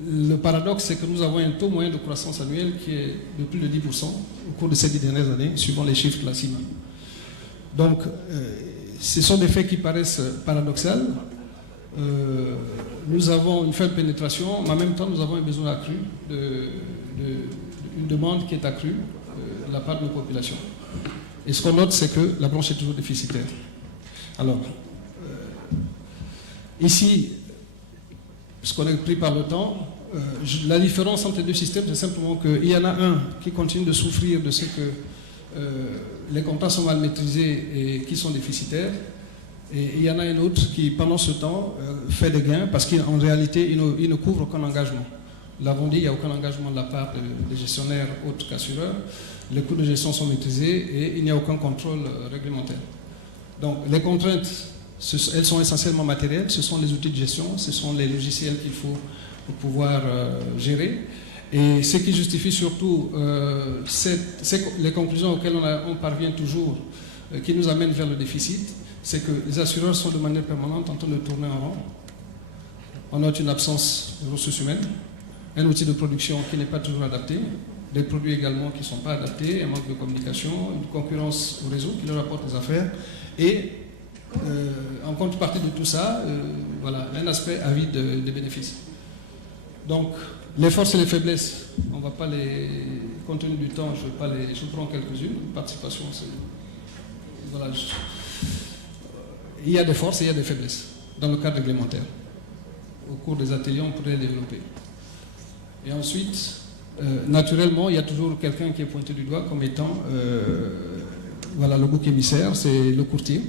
le paradoxe, c'est que nous avons un taux moyen de croissance annuelle qui est de plus de 10% au cours de ces 10 dernières années, suivant les chiffres de la CIMA. Donc, ce sont des faits qui paraissent paradoxaux. Nous avons une faible pénétration, mais en même temps, nous avons un besoin accru, une demande qui est accrue de la part de nos populations. Et ce qu'on note, c'est que la branche est toujours déficitaire. Alors, ici, puisqu'on est pris par le temps, la différence entre les deux systèmes, c'est simplement qu'il y en a un qui continue de souffrir de ce que les contrats sont mal maîtrisés et qui sont déficitaires, et il y en a un autre qui, pendant ce temps, fait des gains parce qu'en réalité, il ne couvre aucun engagement. Nous l'avons dit, il n'y a aucun engagement de la part des gestionnaires autres qu'assureurs. Les coûts de gestion sont maîtrisés et il n'y a aucun contrôle réglementaire. Donc les contraintes, elles sont essentiellement matérielles, ce sont les outils de gestion, ce sont les logiciels qu'il faut pour pouvoir gérer. Et ce qui justifie surtout les conclusions auxquelles on parvient toujours, qui nous amènent vers le déficit, c'est que les assureurs sont de manière permanente en train de tourner en rond. On note une absence de ressources humaines, un outil de production qui n'est pas toujours adapté, des produits également qui ne sont pas adaptés, un manque de communication, une concurrence au réseau qui leur apporte des affaires. Et en contrepartie de tout ça, voilà, un aspect avide des bénéfices. Donc, les forces et les faiblesses, on ne va pas les... Compte tenu du temps, je prends quelques-unes. Participation, c'est... Voilà. Il y a des forces et il y a des faiblesses dans le cadre réglementaire. Au cours des ateliers, on pourrait les développer. Et ensuite, naturellement, il y a toujours quelqu'un qui est pointé du doigt comme étant... voilà, le bouc émissaire, c'est le courtier.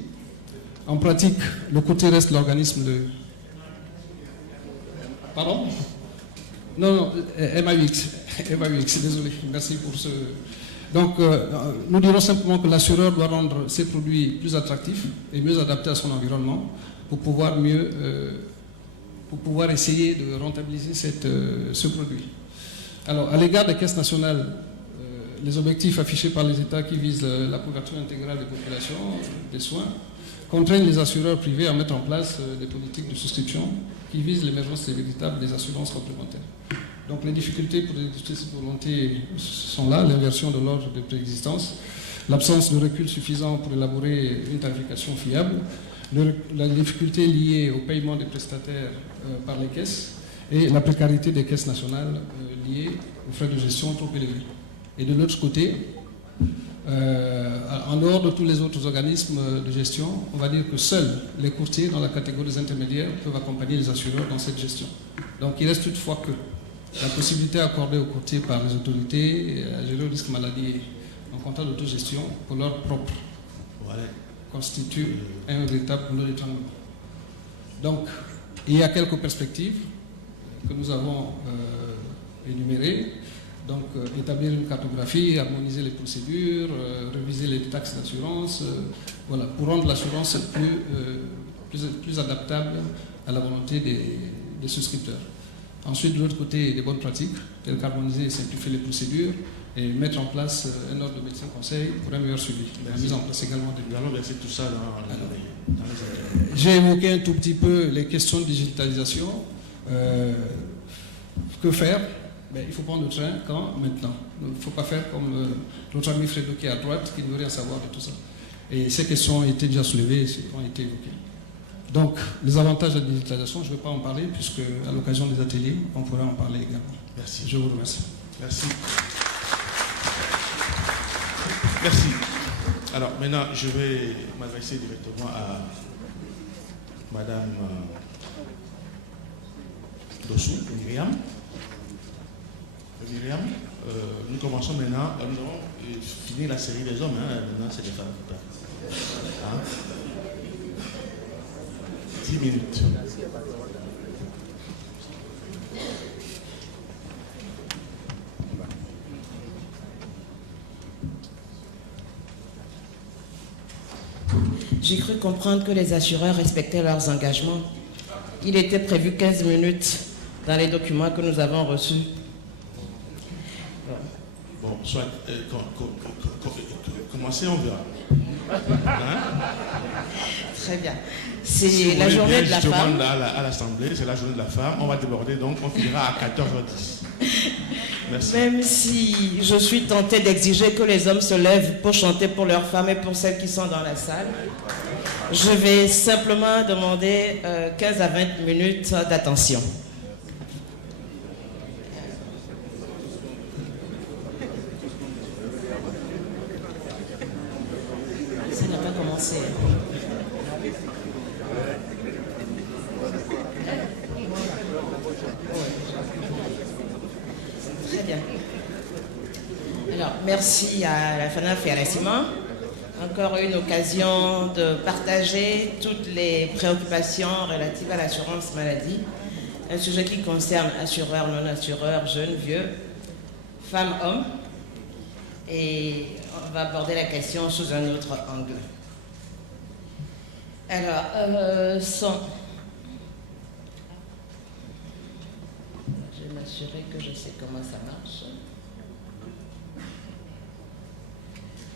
En pratique, le courtier reste l'organisme de... Pardon ? Non, MAUX, désolé, merci pour ce... Donc, nous dirons simplement que l'assureur doit rendre ses produits plus attractifs et mieux adaptés à son environnement pour pouvoir essayer de rentabiliser ce produit. Alors, à l'égard des caisses nationales, les objectifs affichés par les États qui visent la couverture intégrale des populations, des soins, contraignent les assureurs privés à mettre en place des politiques de souscription qui visent l'émergence véritable des assurances complémentaires. Donc les difficultés pour exécuter cette volonté sont là, l'inversion de l'ordre de préexistence, l'absence de recul suffisant pour élaborer une tarification fiable, la difficulté liée au paiement des prestataires par les caisses et la précarité des caisses nationales liée aux frais de gestion trop élevés. Et de l'autre côté, en dehors de tous les autres organismes de gestion, on va dire que seuls les courtiers dans la catégorie des intermédiaires peuvent accompagner les assureurs dans cette gestion. Donc il reste toutefois que la possibilité accordée aux courtiers par les autorités à gérer le risque maladie en contrat d'autogestion pour leur propre constitue un véritable boulot d'étranglement. Donc il y a quelques perspectives que nous avons énumérées. Donc, établir une cartographie, harmoniser les procédures, réviser les taxes d'assurance, voilà, pour rendre l'assurance plus adaptable à la volonté des souscripteurs. Ensuite, de l'autre côté, des bonnes pratiques, telles qu'harmoniser et simplifier les procédures et mettre en place un ordre de médecin conseil pour un meilleur suivi. La mise en place également des... Nous allons verser tout ça dans les... J'ai évoqué un tout petit peu les questions de digitalisation. Que faire? Ben, il faut prendre le train quand? Maintenant. Il ne faut pas faire comme notre ami Fredo qui est à droite, qui ne veut rien savoir de tout ça. Et ces questions ont été déjà soulevées, ont été évoquées. Donc, les avantages de la digitalisation, je ne vais pas en parler, puisque à l'occasion des ateliers, on pourra en parler également. Merci. Je vous remercie. Merci. Merci. Alors, maintenant, je vais m'adresser directement à Madame Dossou, Myriam. Myriam, nous commençons maintenant. Nous avons fini la série des hommes. Maintenant, c'est les femmes. 10 minutes. J'ai cru comprendre que les assureurs respectaient leurs engagements. Il était prévu 15 minutes dans les documents que nous avons reçus. Bon, soit, commencez, on verra. Très bien. C'est la journée de la femme. Je demande à l'Assemblée, c'est la journée de la femme. On va déborder, donc on finira à 14h10. Merci. Même si je suis tentée d'exiger que les hommes se lèvent pour chanter pour leurs femmes et pour celles qui sont dans la salle, je vais simplement demander 15 à 20 minutes d'attention. Ça n'a pas commencé. Très bien. Alors, merci à la FANAF et à la CIMA. Encore une occasion de partager toutes les préoccupations relatives à l'assurance maladie. Un sujet qui concerne assureurs, non-assureurs, jeunes, vieux, femmes, hommes. Et on va aborder la question sous un autre angle. Alors, je vais m'assurer que je sais comment ça marche.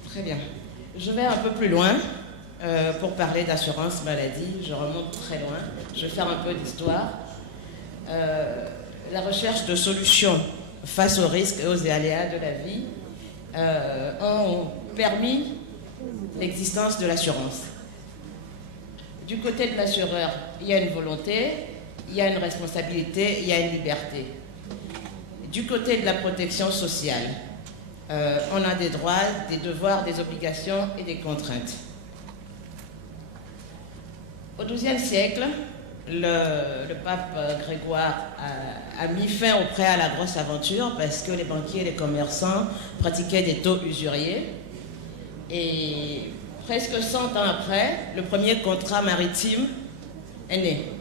Très bien. Je vais un peu plus loin pour parler d'assurance maladie. Je remonte très loin. Je vais faire un peu d'histoire. La recherche de solutions face aux risques et aux aléas de la vie ont permis l'existence de l'assurance. Du côté de l'assureur, il y a une volonté, il y a une responsabilité, il y a une liberté. Du côté de la protection sociale, on a des droits, des devoirs, des obligations et des contraintes. Au XIIe siècle, le pape Grégoire a mis fin au prêt à la grosse aventure parce que les banquiers et les commerçants pratiquaient des taux usuriers. Et presque 100 ans après, le premier contrat maritime est né.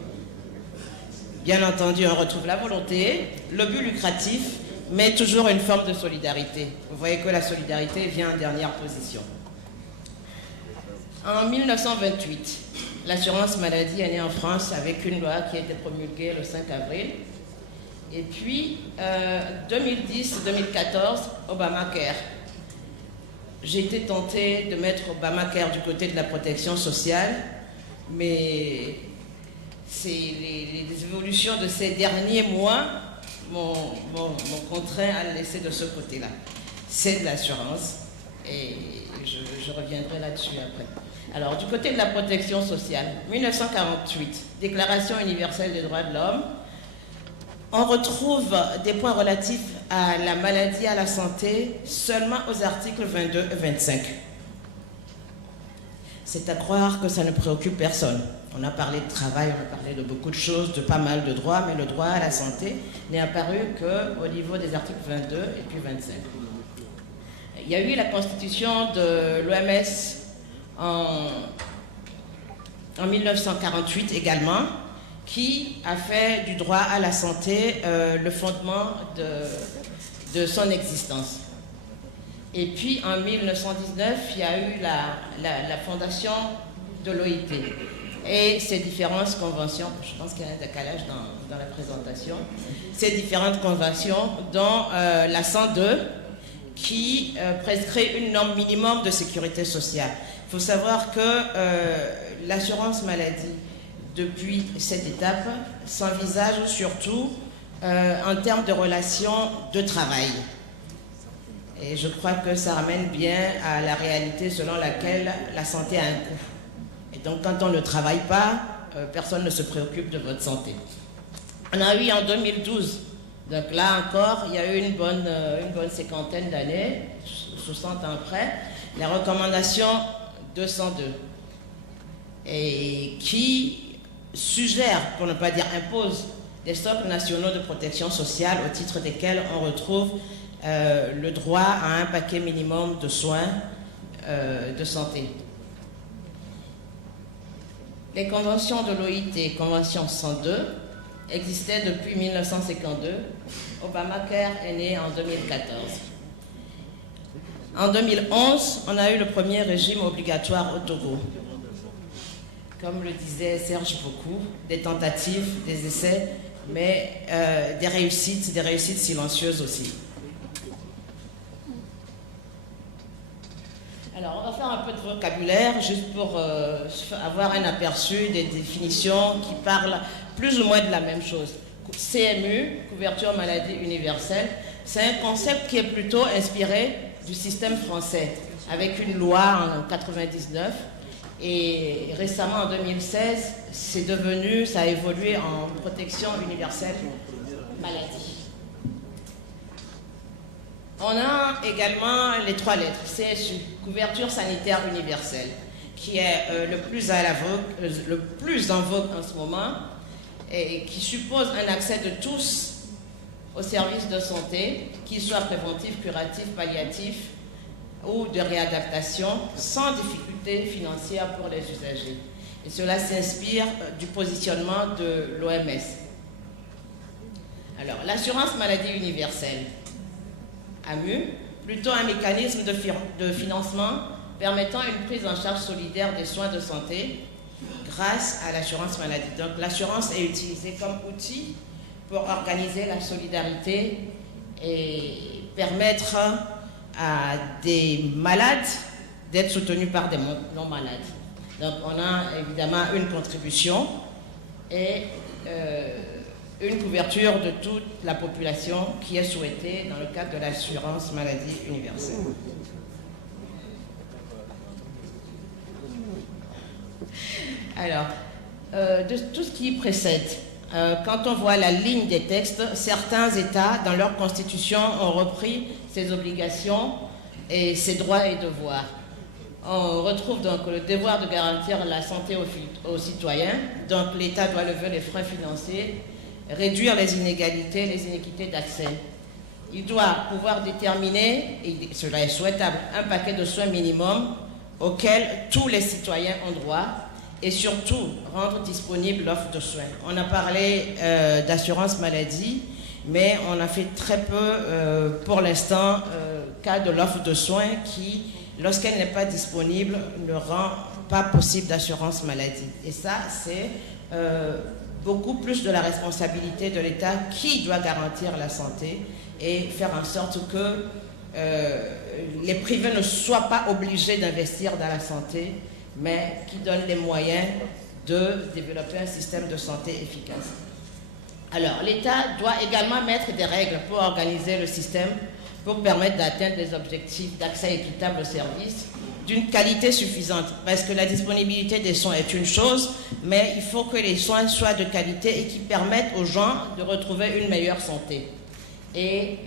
Bien entendu, on retrouve la volonté, le but lucratif, mais toujours une forme de solidarité. Vous voyez que la solidarité vient en dernière position. En 1928, l'assurance maladie est née en France avec une loi qui a été promulguée le 5 avril. Et puis, 2010-2014, Obamacare. J'ai été tentée de mettre Obamacare du côté de la protection sociale, mais c'est les évolutions de ces derniers mois contraint à le laisser de ce côté-là. C'est de l'assurance et je reviendrai là-dessus après. Alors, du côté de la protection sociale, 1948, Déclaration universelle des droits de l'homme, on retrouve des points relatifs à la maladie, à la santé, seulement aux articles 22 et 25. C'est à croire que ça ne préoccupe personne. On a parlé de travail, on a parlé de beaucoup de choses, de pas mal de droits, mais le droit à la santé n'est apparu qu'au niveau des articles 22 et puis 25. Il y a eu la constitution de l'OMS en 1948 également, qui a fait du droit à la santé le fondement de son existence. Et puis en 1919, il y a eu la fondation de l'OIT. Et ces différentes conventions, je pense qu'il y a un décalage dans la présentation, ces différentes conventions, dont la 102, qui prescrit une norme minimum de sécurité sociale. Il faut savoir que l'assurance maladie, depuis cette étape, s'envisage surtout en termes de relations de travail. Et je crois que ça ramène bien à la réalité selon laquelle la santé a un coût. Et donc quand on ne travaille pas, personne ne se préoccupe de votre santé. On a eu en 2012, donc là encore, il y a eu une bonne cinquantaine d'années, 60 ans après, la recommandation 202, et qui suggère, pour ne pas dire impose, des socles nationaux de protection sociale au titre desquels on retrouve le droit à un paquet minimum de soins de santé. Les conventions de l'OIT, convention 102, existaient depuis 1952. Obamacare est né en 2014. En 2011, on a eu le premier régime obligatoire au Togo. Comme le disait Serge beaucoup, des tentatives, des essais, mais des réussites silencieuses aussi. Alors, on va faire un peu de vocabulaire, juste pour avoir un aperçu des définitions qui parlent plus ou moins de la même chose. CMU, couverture maladie universelle, c'est un concept qui est plutôt inspiré du système français, avec une loi en 1999, et récemment en 2016, ça a évolué en protection universelle maladie. On a également les 3 lettres, CSU, couverture sanitaire universelle, qui est le plus en vogue en ce moment et qui suppose un accès de tous aux services de santé, qu'ils soient préventifs, curatifs, palliatifs ou de réadaptation, sans difficulté financière pour les usagers. Et cela s'inspire du positionnement de l'OMS. Alors, l'assurance maladie universelle. AMU, plutôt un mécanisme de financement permettant une prise en charge solidaire des soins de santé grâce à l'assurance maladie. Donc l'assurance est utilisée comme outil pour organiser la solidarité et permettre à des malades d'être soutenus par des non-malades. Donc on a évidemment une contribution et une couverture de toute la population qui est souhaitée dans le cadre de l'assurance maladie universelle. Alors, de tout ce qui précède, quand on voit la ligne des textes, certains États, dans leur constitution, ont repris ces obligations et ces droits et devoirs. On retrouve donc le devoir de garantir la santé aux citoyens, donc l'État doit lever les freins financiers, réduire les inégalités, les inéquités d'accès. Il doit pouvoir déterminer, et cela est souhaitable, un paquet de soins minimum auquel tous les citoyens ont droit et surtout rendre disponible l'offre de soins. On a parlé d'assurance maladie, mais on a fait très peu pour l'instant cas de l'offre de soins qui, lorsqu'elle n'est pas disponible, ne rend pas possible d'assurance maladie. Et ça, c'est beaucoup plus de la responsabilité de l'État qui doit garantir la santé et faire en sorte que les privés ne soient pas obligés d'investir dans la santé, mais qui donnent les moyens de développer un système de santé efficace. Alors, l'État doit également mettre des règles pour organiser le système, pour permettre d'atteindre des objectifs d'accès équitable aux services d'une qualité suffisante. Parce que la disponibilité des soins est une chose, mais il faut que les soins soient de qualité et qui permettent aux gens de retrouver une meilleure santé. Et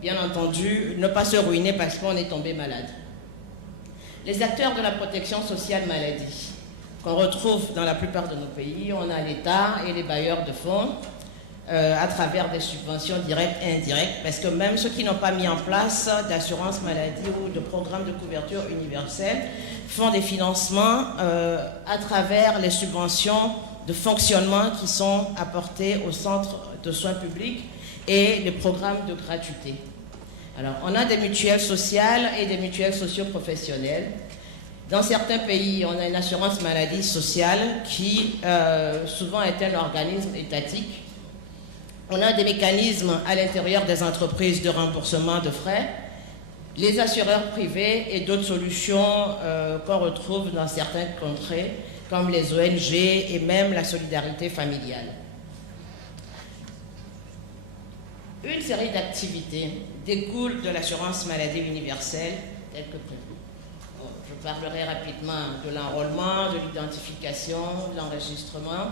bien entendu, ne pas se ruiner parce qu'on est tombé malade. Les acteurs de la protection sociale maladie qu'on retrouve dans la plupart de nos pays, on a l'État et les bailleurs de fonds à travers des subventions directes et indirectes, parce que même ceux qui n'ont pas mis en place d'assurance maladie ou de programme de couverture universelle font des financements à travers les subventions de fonctionnement qui sont apportées au centre de soins publics et les programmes de gratuité. Alors, on a des mutuelles sociales et des mutuelles socio-professionnelles. Dans certains pays, on a une assurance maladie sociale qui souvent est un organisme étatique. On a des mécanismes à l'intérieur des entreprises de remboursement de frais, les assureurs privés et d'autres solutions qu'on retrouve dans certaines contrées, comme les ONG et même la solidarité familiale. Une série d'activités découle de l'assurance maladie universelle telle que prévue. Je parlerai rapidement de l'enrôlement, de l'identification, de l'enregistrement,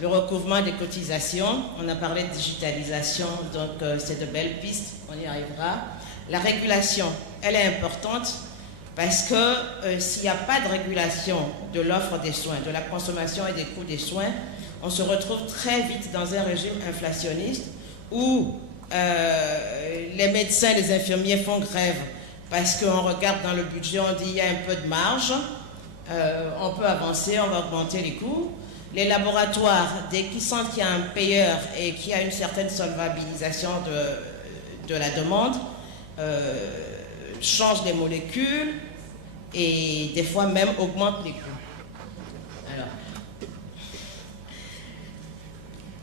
le recouvrement des cotisations. On a parlé de digitalisation, donc c'est de belles pistes, on y arrivera. La régulation, elle est importante parce que s'il n'y a pas de régulation de l'offre des soins, de la consommation et des coûts des soins, on se retrouve très vite dans un régime inflationniste où les médecins, les infirmiers font grève parce qu'on regarde dans le budget, on dit il y a un peu de marge, on peut avancer, on va augmenter les coûts. Les laboratoires, dès qu'ils sentent qu'il y a un payeur et qu'il y a une certaine solvabilisation de la demande, changent les molécules et des fois même augmentent les coûts. Alors,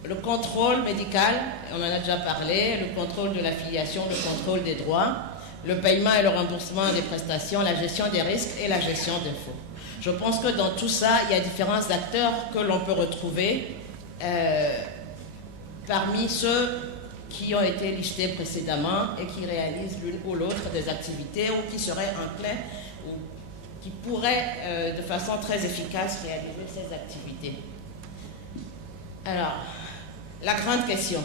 le contrôle médical, on en a déjà parlé, le contrôle de l'affiliation, le contrôle des droits, le paiement et le remboursement des prestations, la gestion des risques et la gestion des faux. Je pense que dans tout ça, il y a différents acteurs que l'on peut retrouver parmi ceux qui ont été listés précédemment et qui réalisent l'une ou l'autre des activités ou qui seraient enclins ou qui pourraient de façon très efficace réaliser ces activités. Alors, la grande question,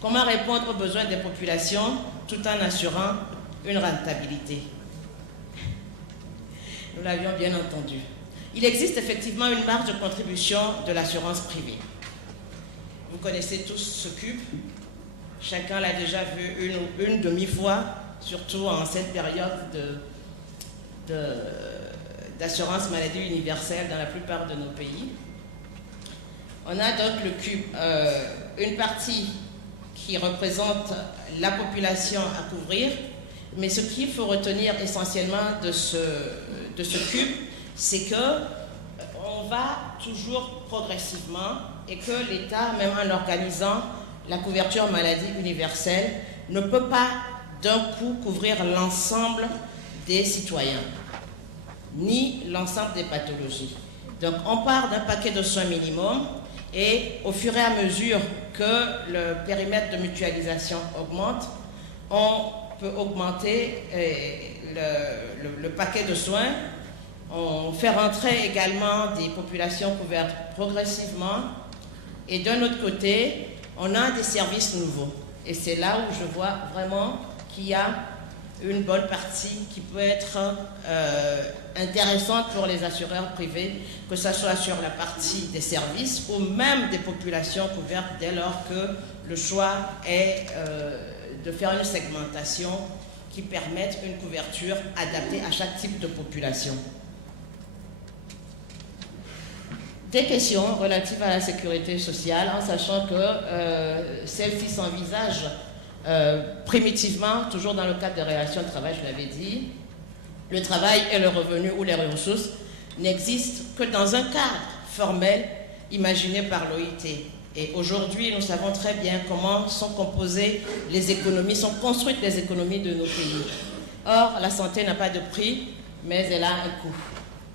comment répondre aux besoins des populations tout en assurant une rentabilité? Nous l'avions bien entendu. Il existe effectivement une marge de contribution de l'assurance privée. Vous connaissez tous ce cube. Chacun l'a déjà vu une demi-fois, surtout en cette période d'assurance maladie universelle dans la plupart de nos pays. On a donc le cube, une partie qui représente la population à couvrir, mais ce qu'il faut retenir essentiellement de ce cube, c'est qu'on va toujours progressivement et que l'État, même en organisant la couverture maladie universelle, ne peut pas d'un coup couvrir l'ensemble des citoyens, ni l'ensemble des pathologies. Donc on part d'un paquet de soins minimum et au fur et à mesure que le périmètre de mutualisation augmente, on peut augmenter le paquet de soins. On fait rentrer également des populations couvertes progressivement. Et d'un autre côté, on a des services nouveaux. Et c'est là où je vois vraiment qu'il y a une bonne partie qui peut être intéressante pour les assureurs privés, que ce soit sur la partie des services ou même des populations couvertes dès lors que le choix est de faire une segmentation qui permette une couverture adaptée à chaque type de population. Des questions relatives à la sécurité sociale, en sachant que celle-ci s'envisage primitivement, toujours dans le cadre des relations de travail, je l'avais dit. Le travail et le revenu ou les ressources n'existent que dans un cadre formel imaginé par l'OIT. Et aujourd'hui, nous savons très bien comment sont composées les économies, sont construites les économies de nos pays. Or, la santé n'a pas de prix, mais elle a un coût.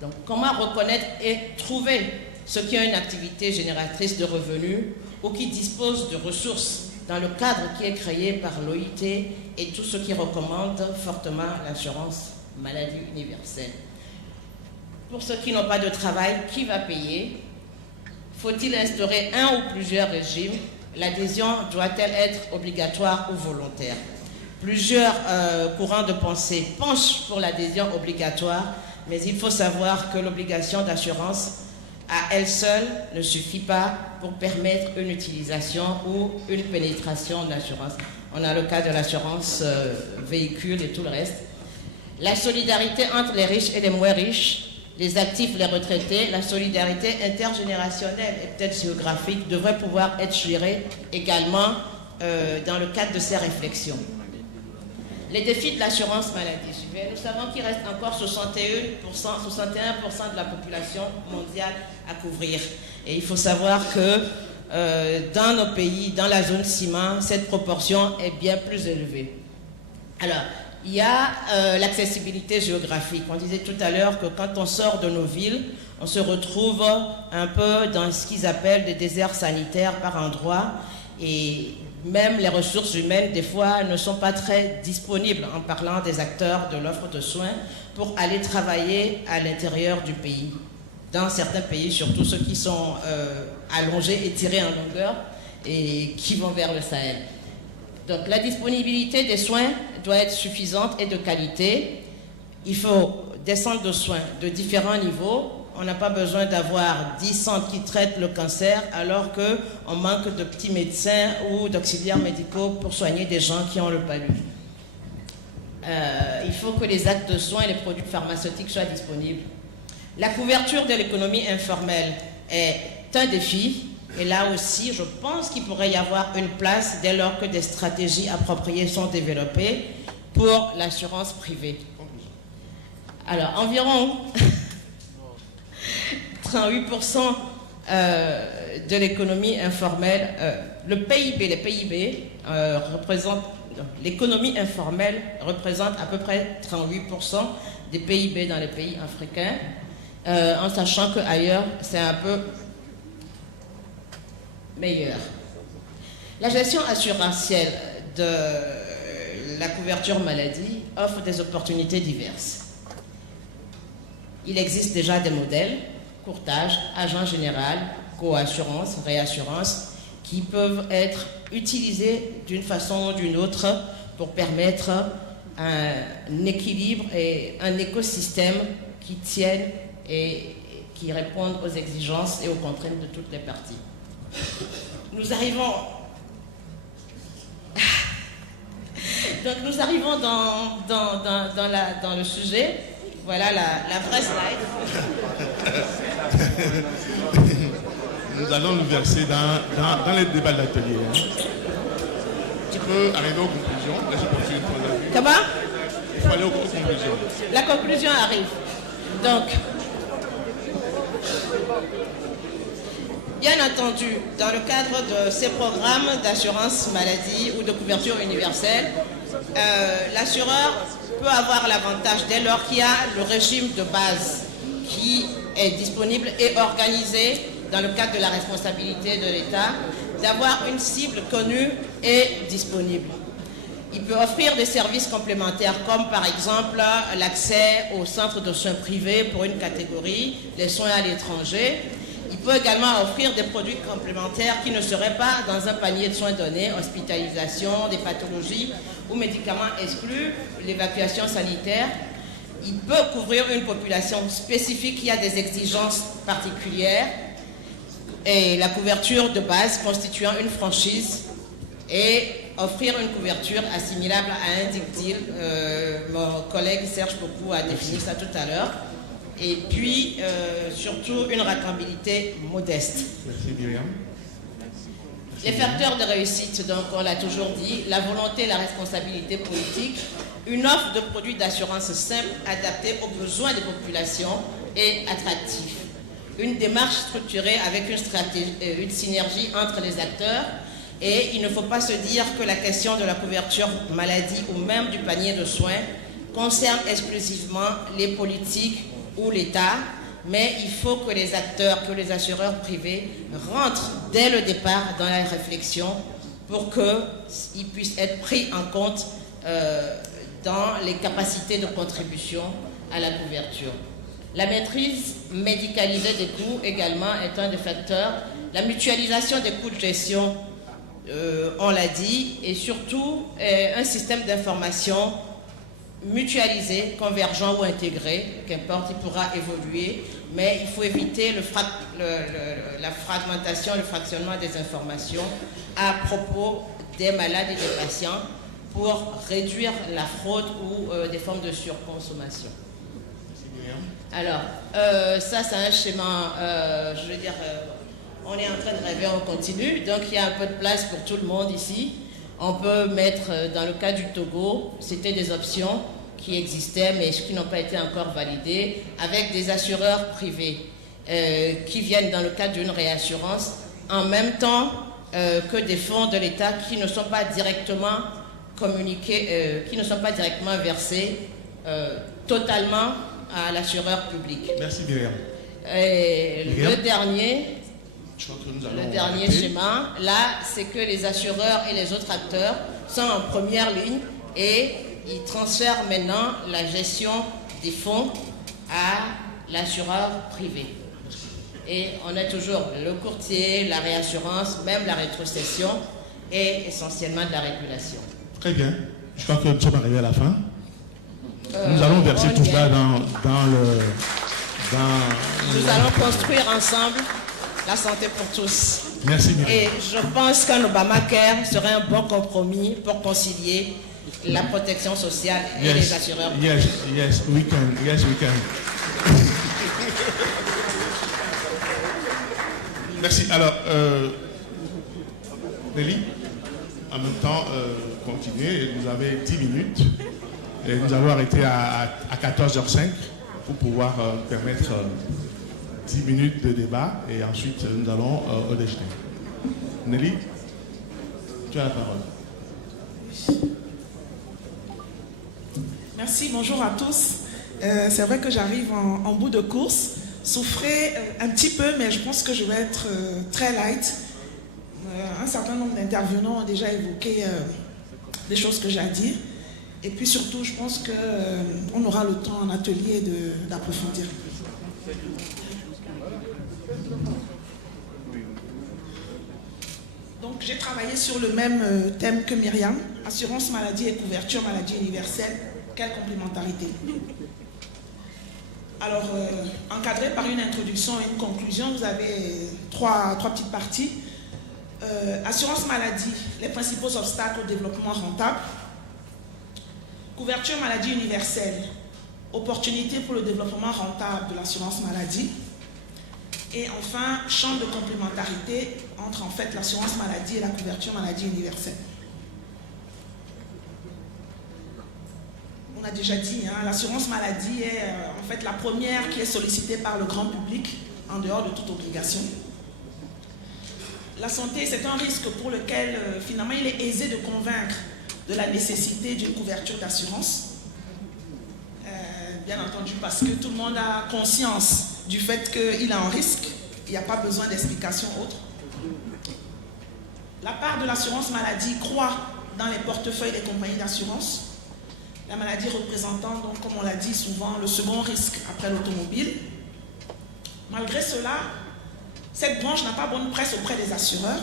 Donc, comment reconnaître et trouver ceux qui ont une activité génératrice de revenus ou qui disposent de ressources dans le cadre qui est créé par l'OIT et tout ce qui recommande fortement l'assurance maladie universelle. Pour ceux qui n'ont pas de travail, qui va payer? Faut-il instaurer un ou plusieurs régimes? L'adhésion doit-elle être obligatoire ou volontaire? Plusieurs courants de pensée penchent pour l'adhésion obligatoire, mais il faut savoir que l'obligation d'assurance à elle seule ne suffit pas pour permettre une utilisation ou une pénétration de l'assurance. On a le cas de l'assurance véhicule et tout le reste. La solidarité entre les riches et les moins riches, les actifs, les retraités, la solidarité intergénérationnelle et peut-être géographique devrait pouvoir être gérée également dans le cadre de ces réflexions. Les défis de l'assurance maladie. Nous savons qu'il reste encore 61% de la population mondiale à couvrir. Et il faut savoir que dans nos pays, dans la zone CIMA, cette proportion est bien plus élevée. Alors, il y a l'accessibilité géographique. On disait tout à l'heure que quand on sort de nos villes, on se retrouve un peu dans ce qu'ils appellent des déserts sanitaires par endroits. Et même les ressources humaines, des fois, ne sont pas très disponibles en parlant des acteurs de l'offre de soins pour aller travailler à l'intérieur du pays. Dans certains pays, surtout ceux qui sont allongés, étirés en longueur et qui vont vers le Sahel. Donc la disponibilité des soins doit être suffisante et de qualité. Il faut des centres de soins de différents niveaux. On n'a pas besoin d'avoir 10 centres qui traitent le cancer alors qu'on manque de petits médecins ou d'auxiliaires médicaux pour soigner des gens qui ont le palu. Il faut que les actes de soins et les produits pharmaceutiques soient disponibles. La couverture de l'économie informelle est un défi. Et là aussi, je pense qu'il pourrait y avoir une place dès lors que des stratégies appropriées sont développées pour l'assurance privée. Alors, environ 38% de l'économie informelle, les PIB représentent, l'économie informelle représente à peu près 38% des PIB dans les pays africains, en sachant qu'ailleurs, c'est un peu meilleur. La gestion assurantielle de la couverture maladie offre des opportunités diverses. Il existe déjà des modèles, courtage, agent général, co-assurance, réassurance, qui peuvent être utilisés d'une façon ou d'une autre pour permettre un équilibre et un écosystème qui tienne et qui répondent aux exigences et aux contraintes de toutes les parties. Nous arrivons dans le sujet. Voilà la vraie slide. Nous allons le verser dans les débats de l'atelier. Tu peux arriver aux conclusions. Comment? Il faut aller aux conclusions. La conclusion arrive. Donc, bien entendu, dans le cadre de ces programmes d'assurance maladie ou de couverture universelle, l'assureur peut avoir l'avantage, dès lors qu'il y a le régime de base qui est disponible et organisé dans le cadre de la responsabilité de l'État, d'avoir une cible connue et disponible. Il peut offrir des services complémentaires comme par exemple l'accès aux centres de soins privés pour une catégorie, les soins à l'étranger. Il peut également offrir des produits complémentaires qui ne seraient pas dans un panier de soins donnés, hospitalisation, des pathologies ou médicaments exclus, l'évacuation sanitaire. Il peut couvrir une population spécifique qui a des exigences particulières et la couverture de base constituant une franchise et offrir une couverture assimilable à un DICTIL. Mon collègue Serge Pokou a défini ça tout à l'heure. Et puis, surtout, une rentabilité modeste. Merci, Myriam. Les facteurs de réussite, donc, on l'a toujours dit, la volonté et la responsabilité politique, une offre de produits d'assurance simple, adaptée aux besoins des populations et attractif. Une démarche structurée avec une synergie entre les acteurs. Et il ne faut pas se dire que la question de la couverture maladie ou même du panier de soins concerne exclusivement les politiques ou l'État. mais il faut que les acteurs, que les assureurs privés rentrent dès le départ dans la réflexion pour qu'ils puissent être pris en compte dans les capacités de contribution à la couverture. La maîtrise médicalisée des coûts également est un des facteurs. La mutualisation des coûts de gestion, on l'a dit, et surtout un système d'information mutualisé, convergent ou intégré, qu'importe, il pourra évoluer, mais il faut éviter la fragmentation, le fractionnement des informations à propos des malades et des patients pour réduire la fraude ou des formes de surconsommation. Alors, ça c'est un schéma, je veux dire, on est en train de rêver, on continue, donc il y a un peu de place pour tout le monde ici. On peut mettre, dans le cas du Togo, c'était des options qui existaient mais qui n'ont pas été encore validées, avec des assureurs privés qui viennent dans le cadre d'une réassurance, en même temps que des fonds de l'État qui ne sont pas directement communiqués, qui ne sont pas directement versés totalement à l'assureur public. Merci Myriam. Le dernier schéma, là, c'est que les assureurs et les autres acteurs sont en première ligne et ils transfèrent maintenant la gestion des fonds à l'assureur privé. Et on a toujours le courtier, la réassurance, même la rétrocession et essentiellement de la régulation. Très bien. Je crois que nous sommes arrivés à la fin. Nous allons verser tout cela dans Nous allons construire ensemble la santé pour tous. Merci Myriam. Et je pense qu'un Obamacare serait un bon compromis pour concilier la protection sociale et les assureurs. Yes, we can. Merci. Alors, Nelly, en même temps, continuez. Vous avez 10 minutes. Et nous allons arrêter à 14h05 pour pouvoir permettre 10 minutes de débat et ensuite nous allons au déjeuner. Nelly, tu as la parole. Merci, bonjour à tous. C'est vrai que j'arrive en bout de course. Souffrez un petit peu, mais je pense que je vais être très light. Un certain nombre d'intervenants ont déjà évoqué des choses que j'ai à dire. Et puis surtout, je pense qu'on aura le temps en atelier d'approfondir. Donc j'ai travaillé sur le même thème que Myriam, assurance maladie et couverture maladie universelle, quelle complémentarité. Alors, encadré par une introduction et une conclusion, vous avez trois petites parties. Assurance maladie, les principaux obstacles au développement rentable. Couverture maladie universelle, opportunités pour le développement rentable de l'assurance maladie. Et enfin, champ de complémentarité entre en fait l'assurance maladie et la couverture maladie universelle. On a déjà dit, l'assurance maladie est en fait la première qui est sollicitée par le grand public en dehors de toute obligation. La santé, c'est un risque pour lequel finalement il est aisé de convaincre de la nécessité d'une couverture d'assurance. Bien entendu, parce que tout le monde a conscience du fait qu'il a un risque, il n'y a pas besoin d'explication autre. La part de l'assurance maladie croît dans les portefeuilles des compagnies d'assurance. La maladie représentant, donc, comme on l'a dit souvent, le second risque après l'automobile. Malgré cela, cette branche n'a pas bonne presse auprès des assureurs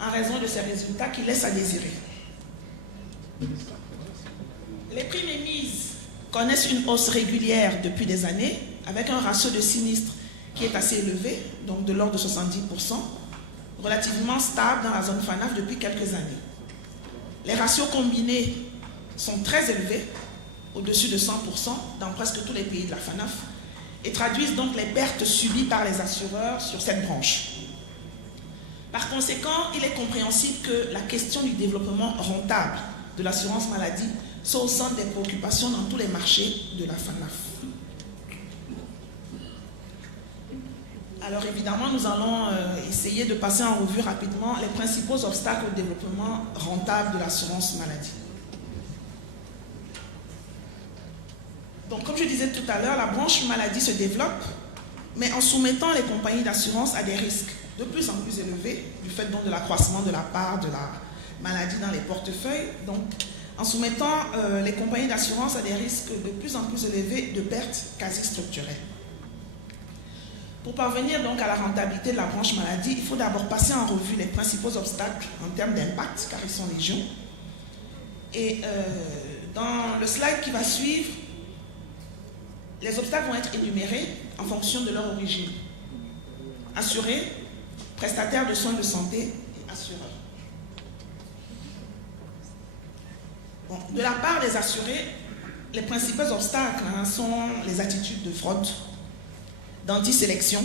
en raison de ses résultats qui laissent à désirer. Les primes émises connaissent une hausse régulière depuis des années, avec un ratio de sinistres qui est assez élevé, donc de l'ordre de 70%, relativement stable dans la zone FANAF depuis quelques années. Les ratios combinés sont très élevés, au-dessus de 100% dans presque tous les pays de la FANAF, et traduisent donc les pertes subies par les assureurs sur cette branche. Par conséquent, il est compréhensible que la question du développement rentable de l'assurance maladie soit au centre des préoccupations dans tous les marchés de la FANAF. Alors évidemment, nous allons essayer de passer en revue rapidement les principaux obstacles au développement rentable de l'assurance maladie. Donc comme je disais tout à l'heure, la branche maladie se développe mais en soumettant les compagnies d'assurance à des risques de plus en plus élevés, du fait donc de l'accroissement de la part de la maladie dans les portefeuilles, donc en soumettant les compagnies d'assurance à des risques de plus en plus élevés de pertes quasi structurelles. Pour parvenir donc à la rentabilité de la branche maladie, il faut d'abord passer en revue les principaux obstacles en termes d'impact, car ils sont légion. Et dans le slide qui va suivre, les obstacles vont être énumérés en fonction de leur origine. Assurés, prestataires de soins de santé et assureurs. Bon, de la part des assurés, les principaux obstacles sont les attitudes de fraude, d'anti-sélection,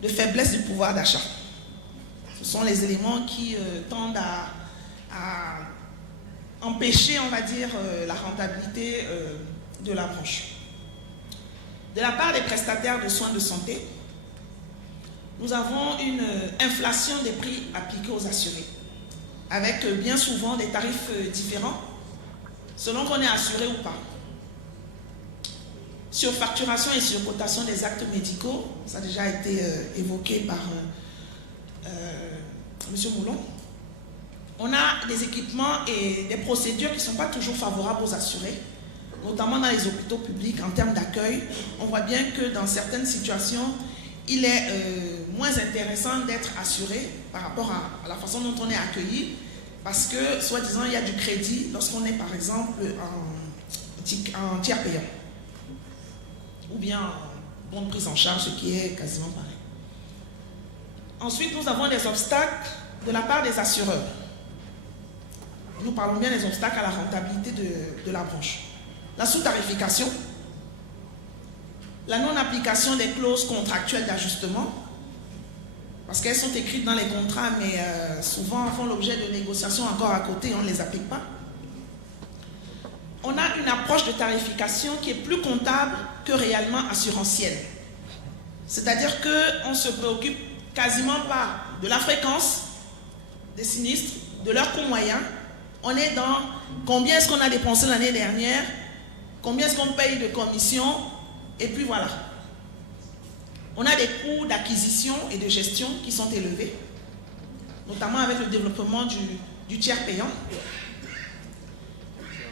de faiblesse du pouvoir d'achat. Ce sont les éléments qui tendent à empêcher, on va dire, la rentabilité de la branche. De la part des prestataires de soins de santé, nous avons une inflation des prix appliqués aux assurés, avec bien souvent des tarifs différents, selon qu'on est assuré ou pas. Surfacturation et surcotation des actes médicaux, ça a déjà été évoqué par M. Moulon. On a des équipements et des procédures qui ne sont pas toujours favorables aux assurés, notamment dans les hôpitaux publics en termes d'accueil. On voit bien que dans certaines situations, il est moins intéressant d'être assuré par rapport à la façon dont on est accueilli, parce que, soi-disant, il y a du crédit lorsqu'on est, par exemple, en tiers payant, ou bien en bonne prise en charge, ce qui est quasiment pareil. Ensuite, nous avons des obstacles de la part des assureurs. Nous parlons bien des obstacles à la rentabilité de la branche. La sous-tarification, la non-application des clauses contractuelles d'ajustement, parce qu'elles sont écrites dans les contrats, mais souvent font l'objet de négociations encore à côté et on ne les applique pas. On a une approche de tarification qui est plus comptable que réellement assurantielle. C'est-à-dire qu'on ne se préoccupe quasiment pas de la fréquence des sinistres, de leur coût moyen. On est dans combien est-ce qu'on a dépensé l'année dernière, combien est-ce qu'on paye de commission, et puis voilà. On a des coûts d'acquisition et de gestion qui sont élevés, notamment avec le développement du tiers payant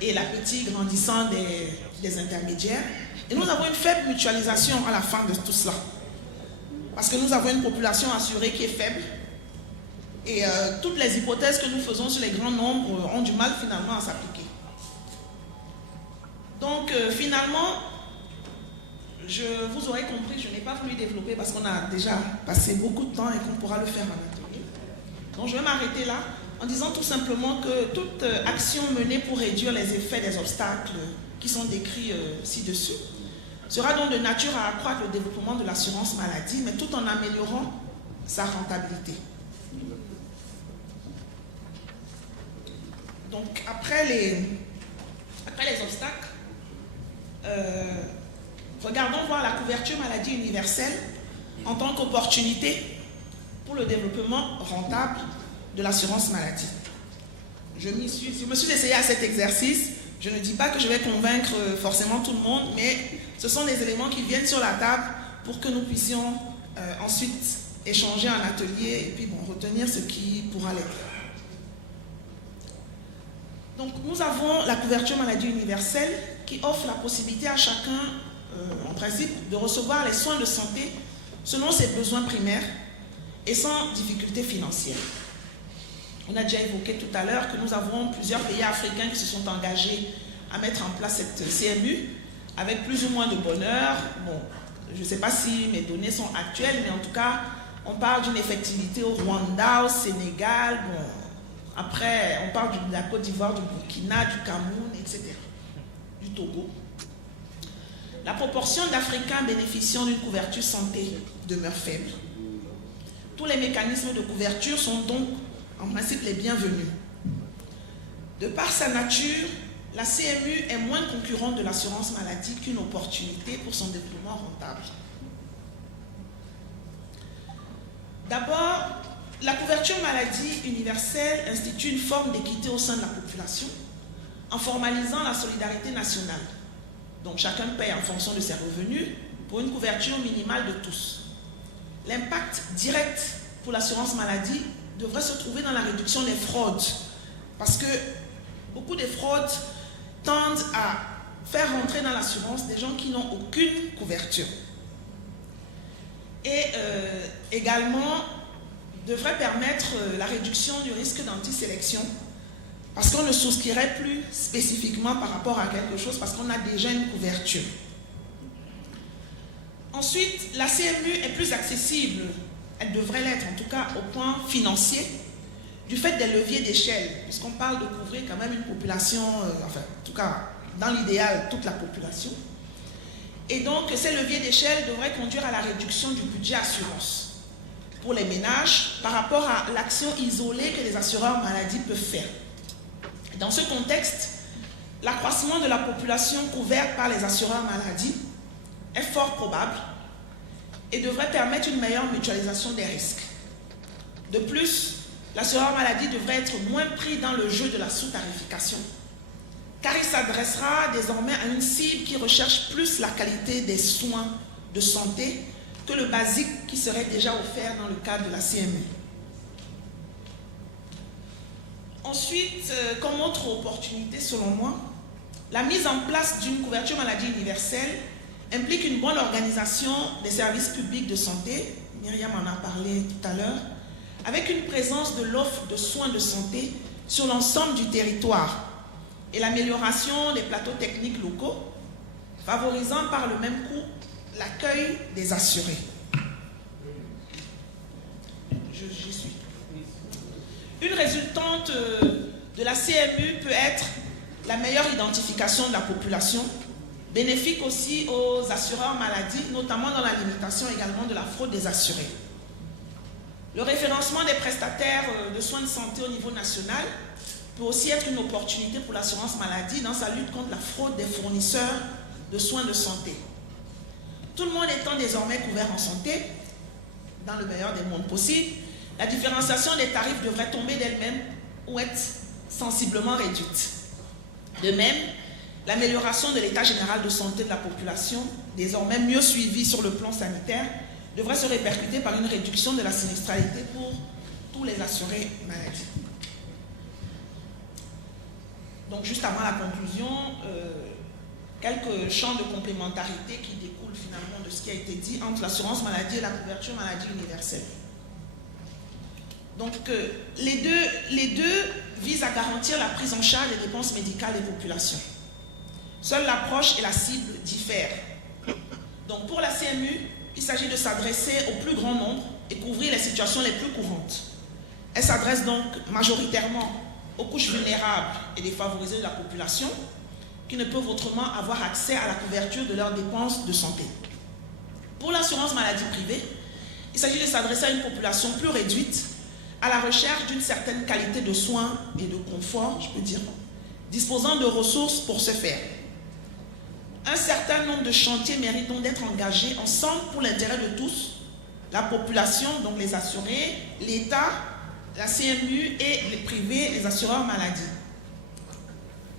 et l'appétit grandissant des intermédiaires. Et nous avons une faible mutualisation à la fin de tout cela, parce que nous avons une population assurée qui est faible, et toutes les hypothèses que nous faisons sur les grands nombres ont du mal finalement à s'appliquer. Donc finalement, vous aurez compris, je n'ai pas voulu développer parce qu'on a déjà passé beaucoup de temps et qu'on pourra le faire en atelier. Donc je vais m'arrêter là en disant tout simplement que toute action menée pour réduire les effets des obstacles qui sont décrits ci-dessus sera donc de nature à accroître le développement de l'assurance maladie, mais tout en améliorant sa rentabilité. Donc après les obstacles, regardons voir la couverture maladie universelle en tant qu'opportunité pour le développement rentable de l'assurance maladie. Je me suis essayé à cet exercice. Je ne dis pas que je vais convaincre forcément tout le monde, mais ce sont des éléments qui viennent sur la table pour que nous puissions ensuite échanger en atelier et puis retenir ce qui pourra l'être. Donc nous avons la couverture maladie universelle qui offre la possibilité à chacun, en principe, de recevoir les soins de santé selon ses besoins primaires et sans difficulté financière. On a déjà évoqué tout à l'heure que nous avons plusieurs pays africains qui se sont engagés à mettre en place cette CMU avec plus ou moins de bonheur. Bon, je ne sais pas si mes données sont actuelles, mais en tout cas, on parle d'une effectivité au Rwanda, au Sénégal, bon, après on parle de la Côte d'Ivoire, du Burkina, du Cameroun, etc., du Togo. La proportion d'Africains bénéficiant d'une couverture santé demeure faible. Tous les mécanismes de couverture sont donc en principe les bienvenus. De par sa nature, la CMU est moins concurrente de l'assurance maladie qu'une opportunité pour son développement rentable. D'abord, la couverture maladie universelle institue une forme d'équité au sein de la population en formalisant la solidarité nationale. Donc chacun paye en fonction de ses revenus pour une couverture minimale de tous. L'impact direct pour l'assurance maladie devrait se trouver dans la réduction des fraudes, parce que beaucoup de fraudes tendent à faire rentrer dans l'assurance des gens qui n'ont aucune couverture. Et également devrait permettre la réduction du risque d'antisélection, parce qu'on ne souscrirait plus spécifiquement par rapport à quelque chose parce qu'on a déjà une couverture. Ensuite, la CMU est plus accessible, elle devrait l'être en tout cas au point financier, du fait des leviers d'échelle, puisqu'on parle de couvrir quand même une population, enfin en tout cas dans l'idéal toute la population. Et donc ces leviers d'échelle devraient conduire à la réduction du budget assurance pour les ménages par rapport à l'action isolée que les assureurs maladie peuvent faire. Dans ce contexte, l'accroissement de la population couverte par les assureurs maladie est fort probable et devrait permettre une meilleure mutualisation des risques. De plus, l'assureur maladie devrait être moins pris dans le jeu de la sous-tarification, car il s'adressera désormais à une cible qui recherche plus la qualité des soins de santé que le basique qui serait déjà offert dans le cadre de la CMU. Ensuite, comme autre opportunité selon moi, la mise en place d'une couverture maladie universelle implique une bonne organisation des services publics de santé, Myriam en a parlé tout à l'heure, avec une présence de l'offre de soins de santé sur l'ensemble du territoire et l'amélioration des plateaux techniques locaux, favorisant par le même coup l'accueil des assurés. J'y suis. Une résultante de la CMU peut être la meilleure identification de la population, bénéfique aussi aux assureurs maladie, notamment dans la limitation également de la fraude des assurés. Le référencement des prestataires de soins de santé au niveau national peut aussi être une opportunité pour l'assurance maladie dans sa lutte contre la fraude des fournisseurs de soins de santé. Tout le monde étant désormais couvert en santé, dans le meilleur des mondes possibles, la différenciation des tarifs devrait tomber d'elle-même ou être sensiblement réduite. De même, l'amélioration de l'état général de santé de la population, désormais mieux suivie sur le plan sanitaire, devrait se répercuter par une réduction de la sinistralité pour tous les assurés maladie. Donc, juste avant la conclusion, quelques champs de complémentarité qui découlent finalement de ce qui a été dit entre l'assurance maladie et la couverture maladie universelle. Donc, les deux visent à garantir la prise en charge des dépenses médicales des populations. Seule l'approche et la cible diffèrent. Donc, pour la CMU, il s'agit de s'adresser au plus grand nombre et couvrir les situations les plus courantes. Elle s'adresse donc majoritairement aux couches vulnérables et défavorisées de la population qui ne peuvent autrement avoir accès à la couverture de leurs dépenses de santé. Pour l'assurance maladie privée, il s'agit de s'adresser à une population plus réduite à la recherche d'une certaine qualité de soins et de confort, je peux dire, disposant de ressources pour ce faire. Un certain nombre de chantiers méritent donc d'être engagés ensemble pour l'intérêt de tous, la population, donc les assurés, l'État, la CMU et les privés, les assureurs maladie.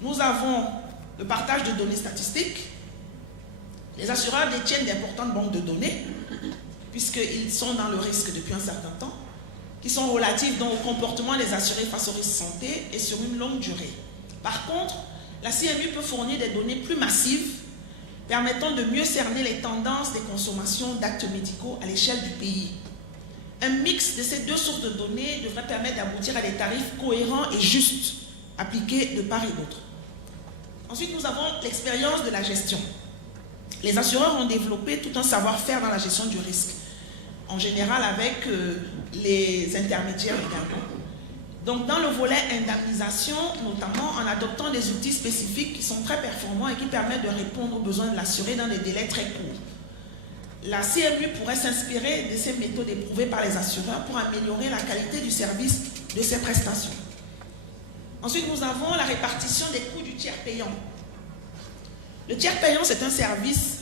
Nous avons le partage de données statistiques. Les assureurs détiennent d'importantes banques de données, puisqu'ils sont dans le risque depuis un certain temps, qui sont relatives donc au comportement des assurés face au risque santé et sur une longue durée. Par contre, la CMU peut fournir des données plus massives permettant de mieux cerner les tendances des consommations d'actes médicaux à l'échelle du pays. Un mix de ces deux sources de données devrait permettre d'aboutir à des tarifs cohérents et justes, appliqués de part et d'autre. Ensuite, nous avons l'expérience de la gestion. Les assureurs ont développé tout un savoir-faire dans la gestion du risque, en général avec les intermédiaires également. Donc, dans le volet indemnisation, notamment en adoptant des outils spécifiques qui sont très performants et qui permettent de répondre aux besoins de l'assuré dans des délais très courts. La CMU pourrait s'inspirer de ces méthodes éprouvées par les assureurs pour améliorer la qualité du service de ces prestations. Ensuite, nous avons la répartition des coûts du tiers payant. Le tiers payant, c'est un service,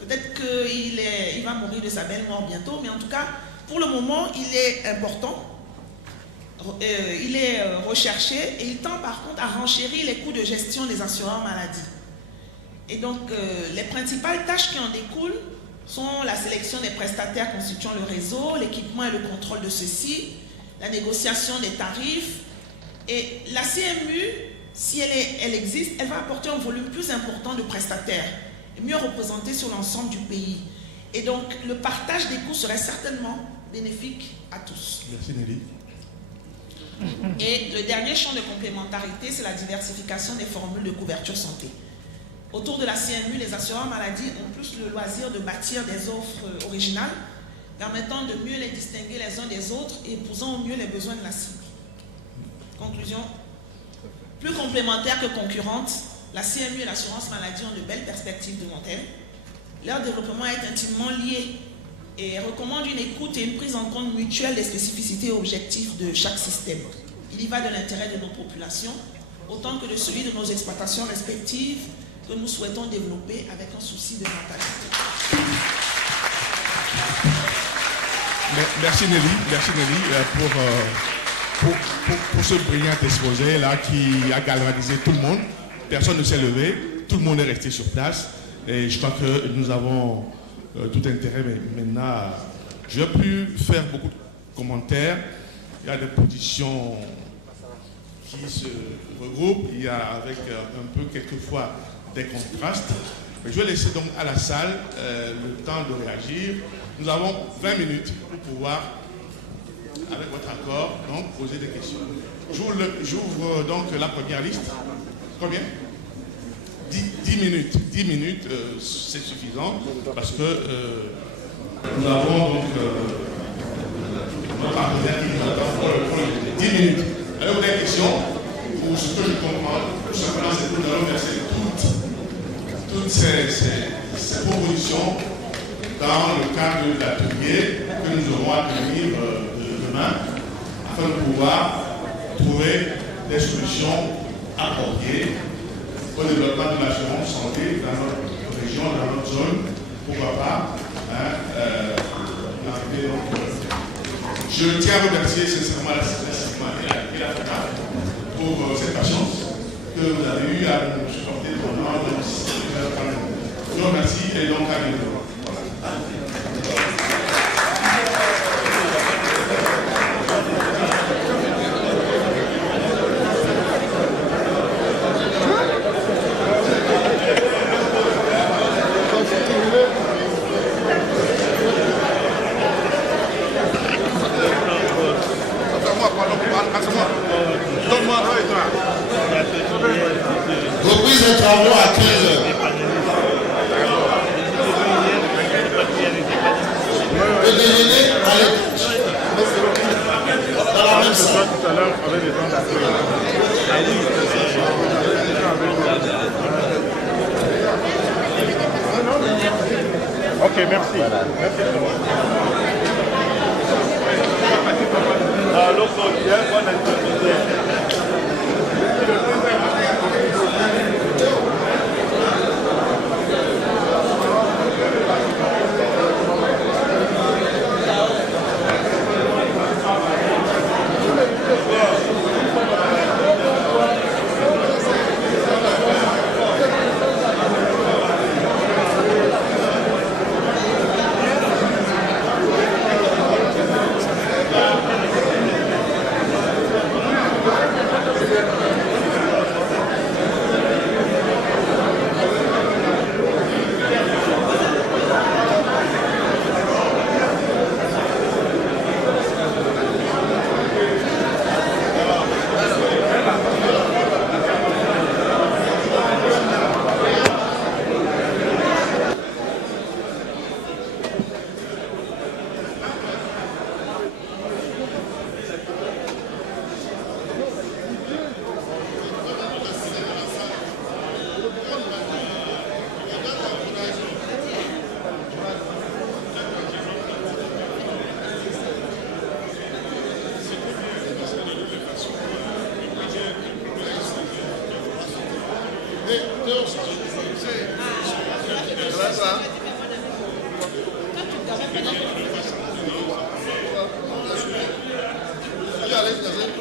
peut-être qu'il va mourir de sa belle mort bientôt, mais en tout cas, pour le moment, il est important. Il est recherché et il tend par contre à renchérir les coûts de gestion des assureurs maladie. Et donc, les principales tâches qui en découlent sont la sélection des prestataires constituant le réseau, l'équipement et le contrôle de ceux-ci, la négociation des tarifs. Et la CMU, si elle existe, elle va apporter un volume plus important de prestataires, mieux représentés sur l'ensemble du pays. Et donc, le partage des coûts serait certainement bénéfique à tous. Merci Nelly. Et le dernier champ de complémentarité, c'est la diversification des formules de couverture santé. Autour de la CMU, les assureurs maladie ont plus le loisir de bâtir des offres originales, permettant de mieux les distinguer les uns des autres et épousant au mieux les besoins de la cible. Conclusion, plus complémentaires que concurrentes, la CMU et l'assurance maladie ont de belles perspectives de long terme. Leur développement est intimement lié et recommande une écoute et une prise en compte mutuelle des spécificités et objectifs de chaque système. Il y va de l'intérêt de nos populations, autant que de celui de nos exploitations respectives que nous souhaitons développer avec un souci de rentabilité. Merci Nelly pour ce brillant exposé là qui a galvanisé tout le monde. Personne ne s'est levé, tout le monde est resté sur place. Et je crois que nous avons tout intérêt maintenant. Je n'ai pu faire beaucoup de commentaires. Il y a des positions qui se regroupent. Il y a avec un peu quelquefois des contrastes. Mais je vais laisser donc à la salle le temps de réagir. Nous avons 20 minutes pour pouvoir, avec votre accord, donc, poser des questions. J'ouvre donc la première liste. Combien ? 10 minutes. 10 minutes, c'est suffisant parce que nous avons donc notre partenaire qui nous attend pour le 10 minutes. Alors, vous avez des questions? Ou ce que je comprends, tout simplement, c'est que nous allons verser toutes ces propositions dans le cadre de l'atelier que nous aurons à tenir demain afin de pouvoir trouver des solutions appropriées au développement de l'assurance santé dans notre région, dans notre zone, pourquoi pas. Je tiens à remercier sincèrement la CIMA et la FENAF pour cette patience que vous avez eue à nous supporter pendant le système. Je vous remercie et donc à bientôt. Reprise des travaux à 15h. Le déjeuner à l'étage. Dans la même salle. Tout à l'heure avec les gens d'accueil. Ok, merci. Merci. Alors, il y a un bon intermédiaire. Allez,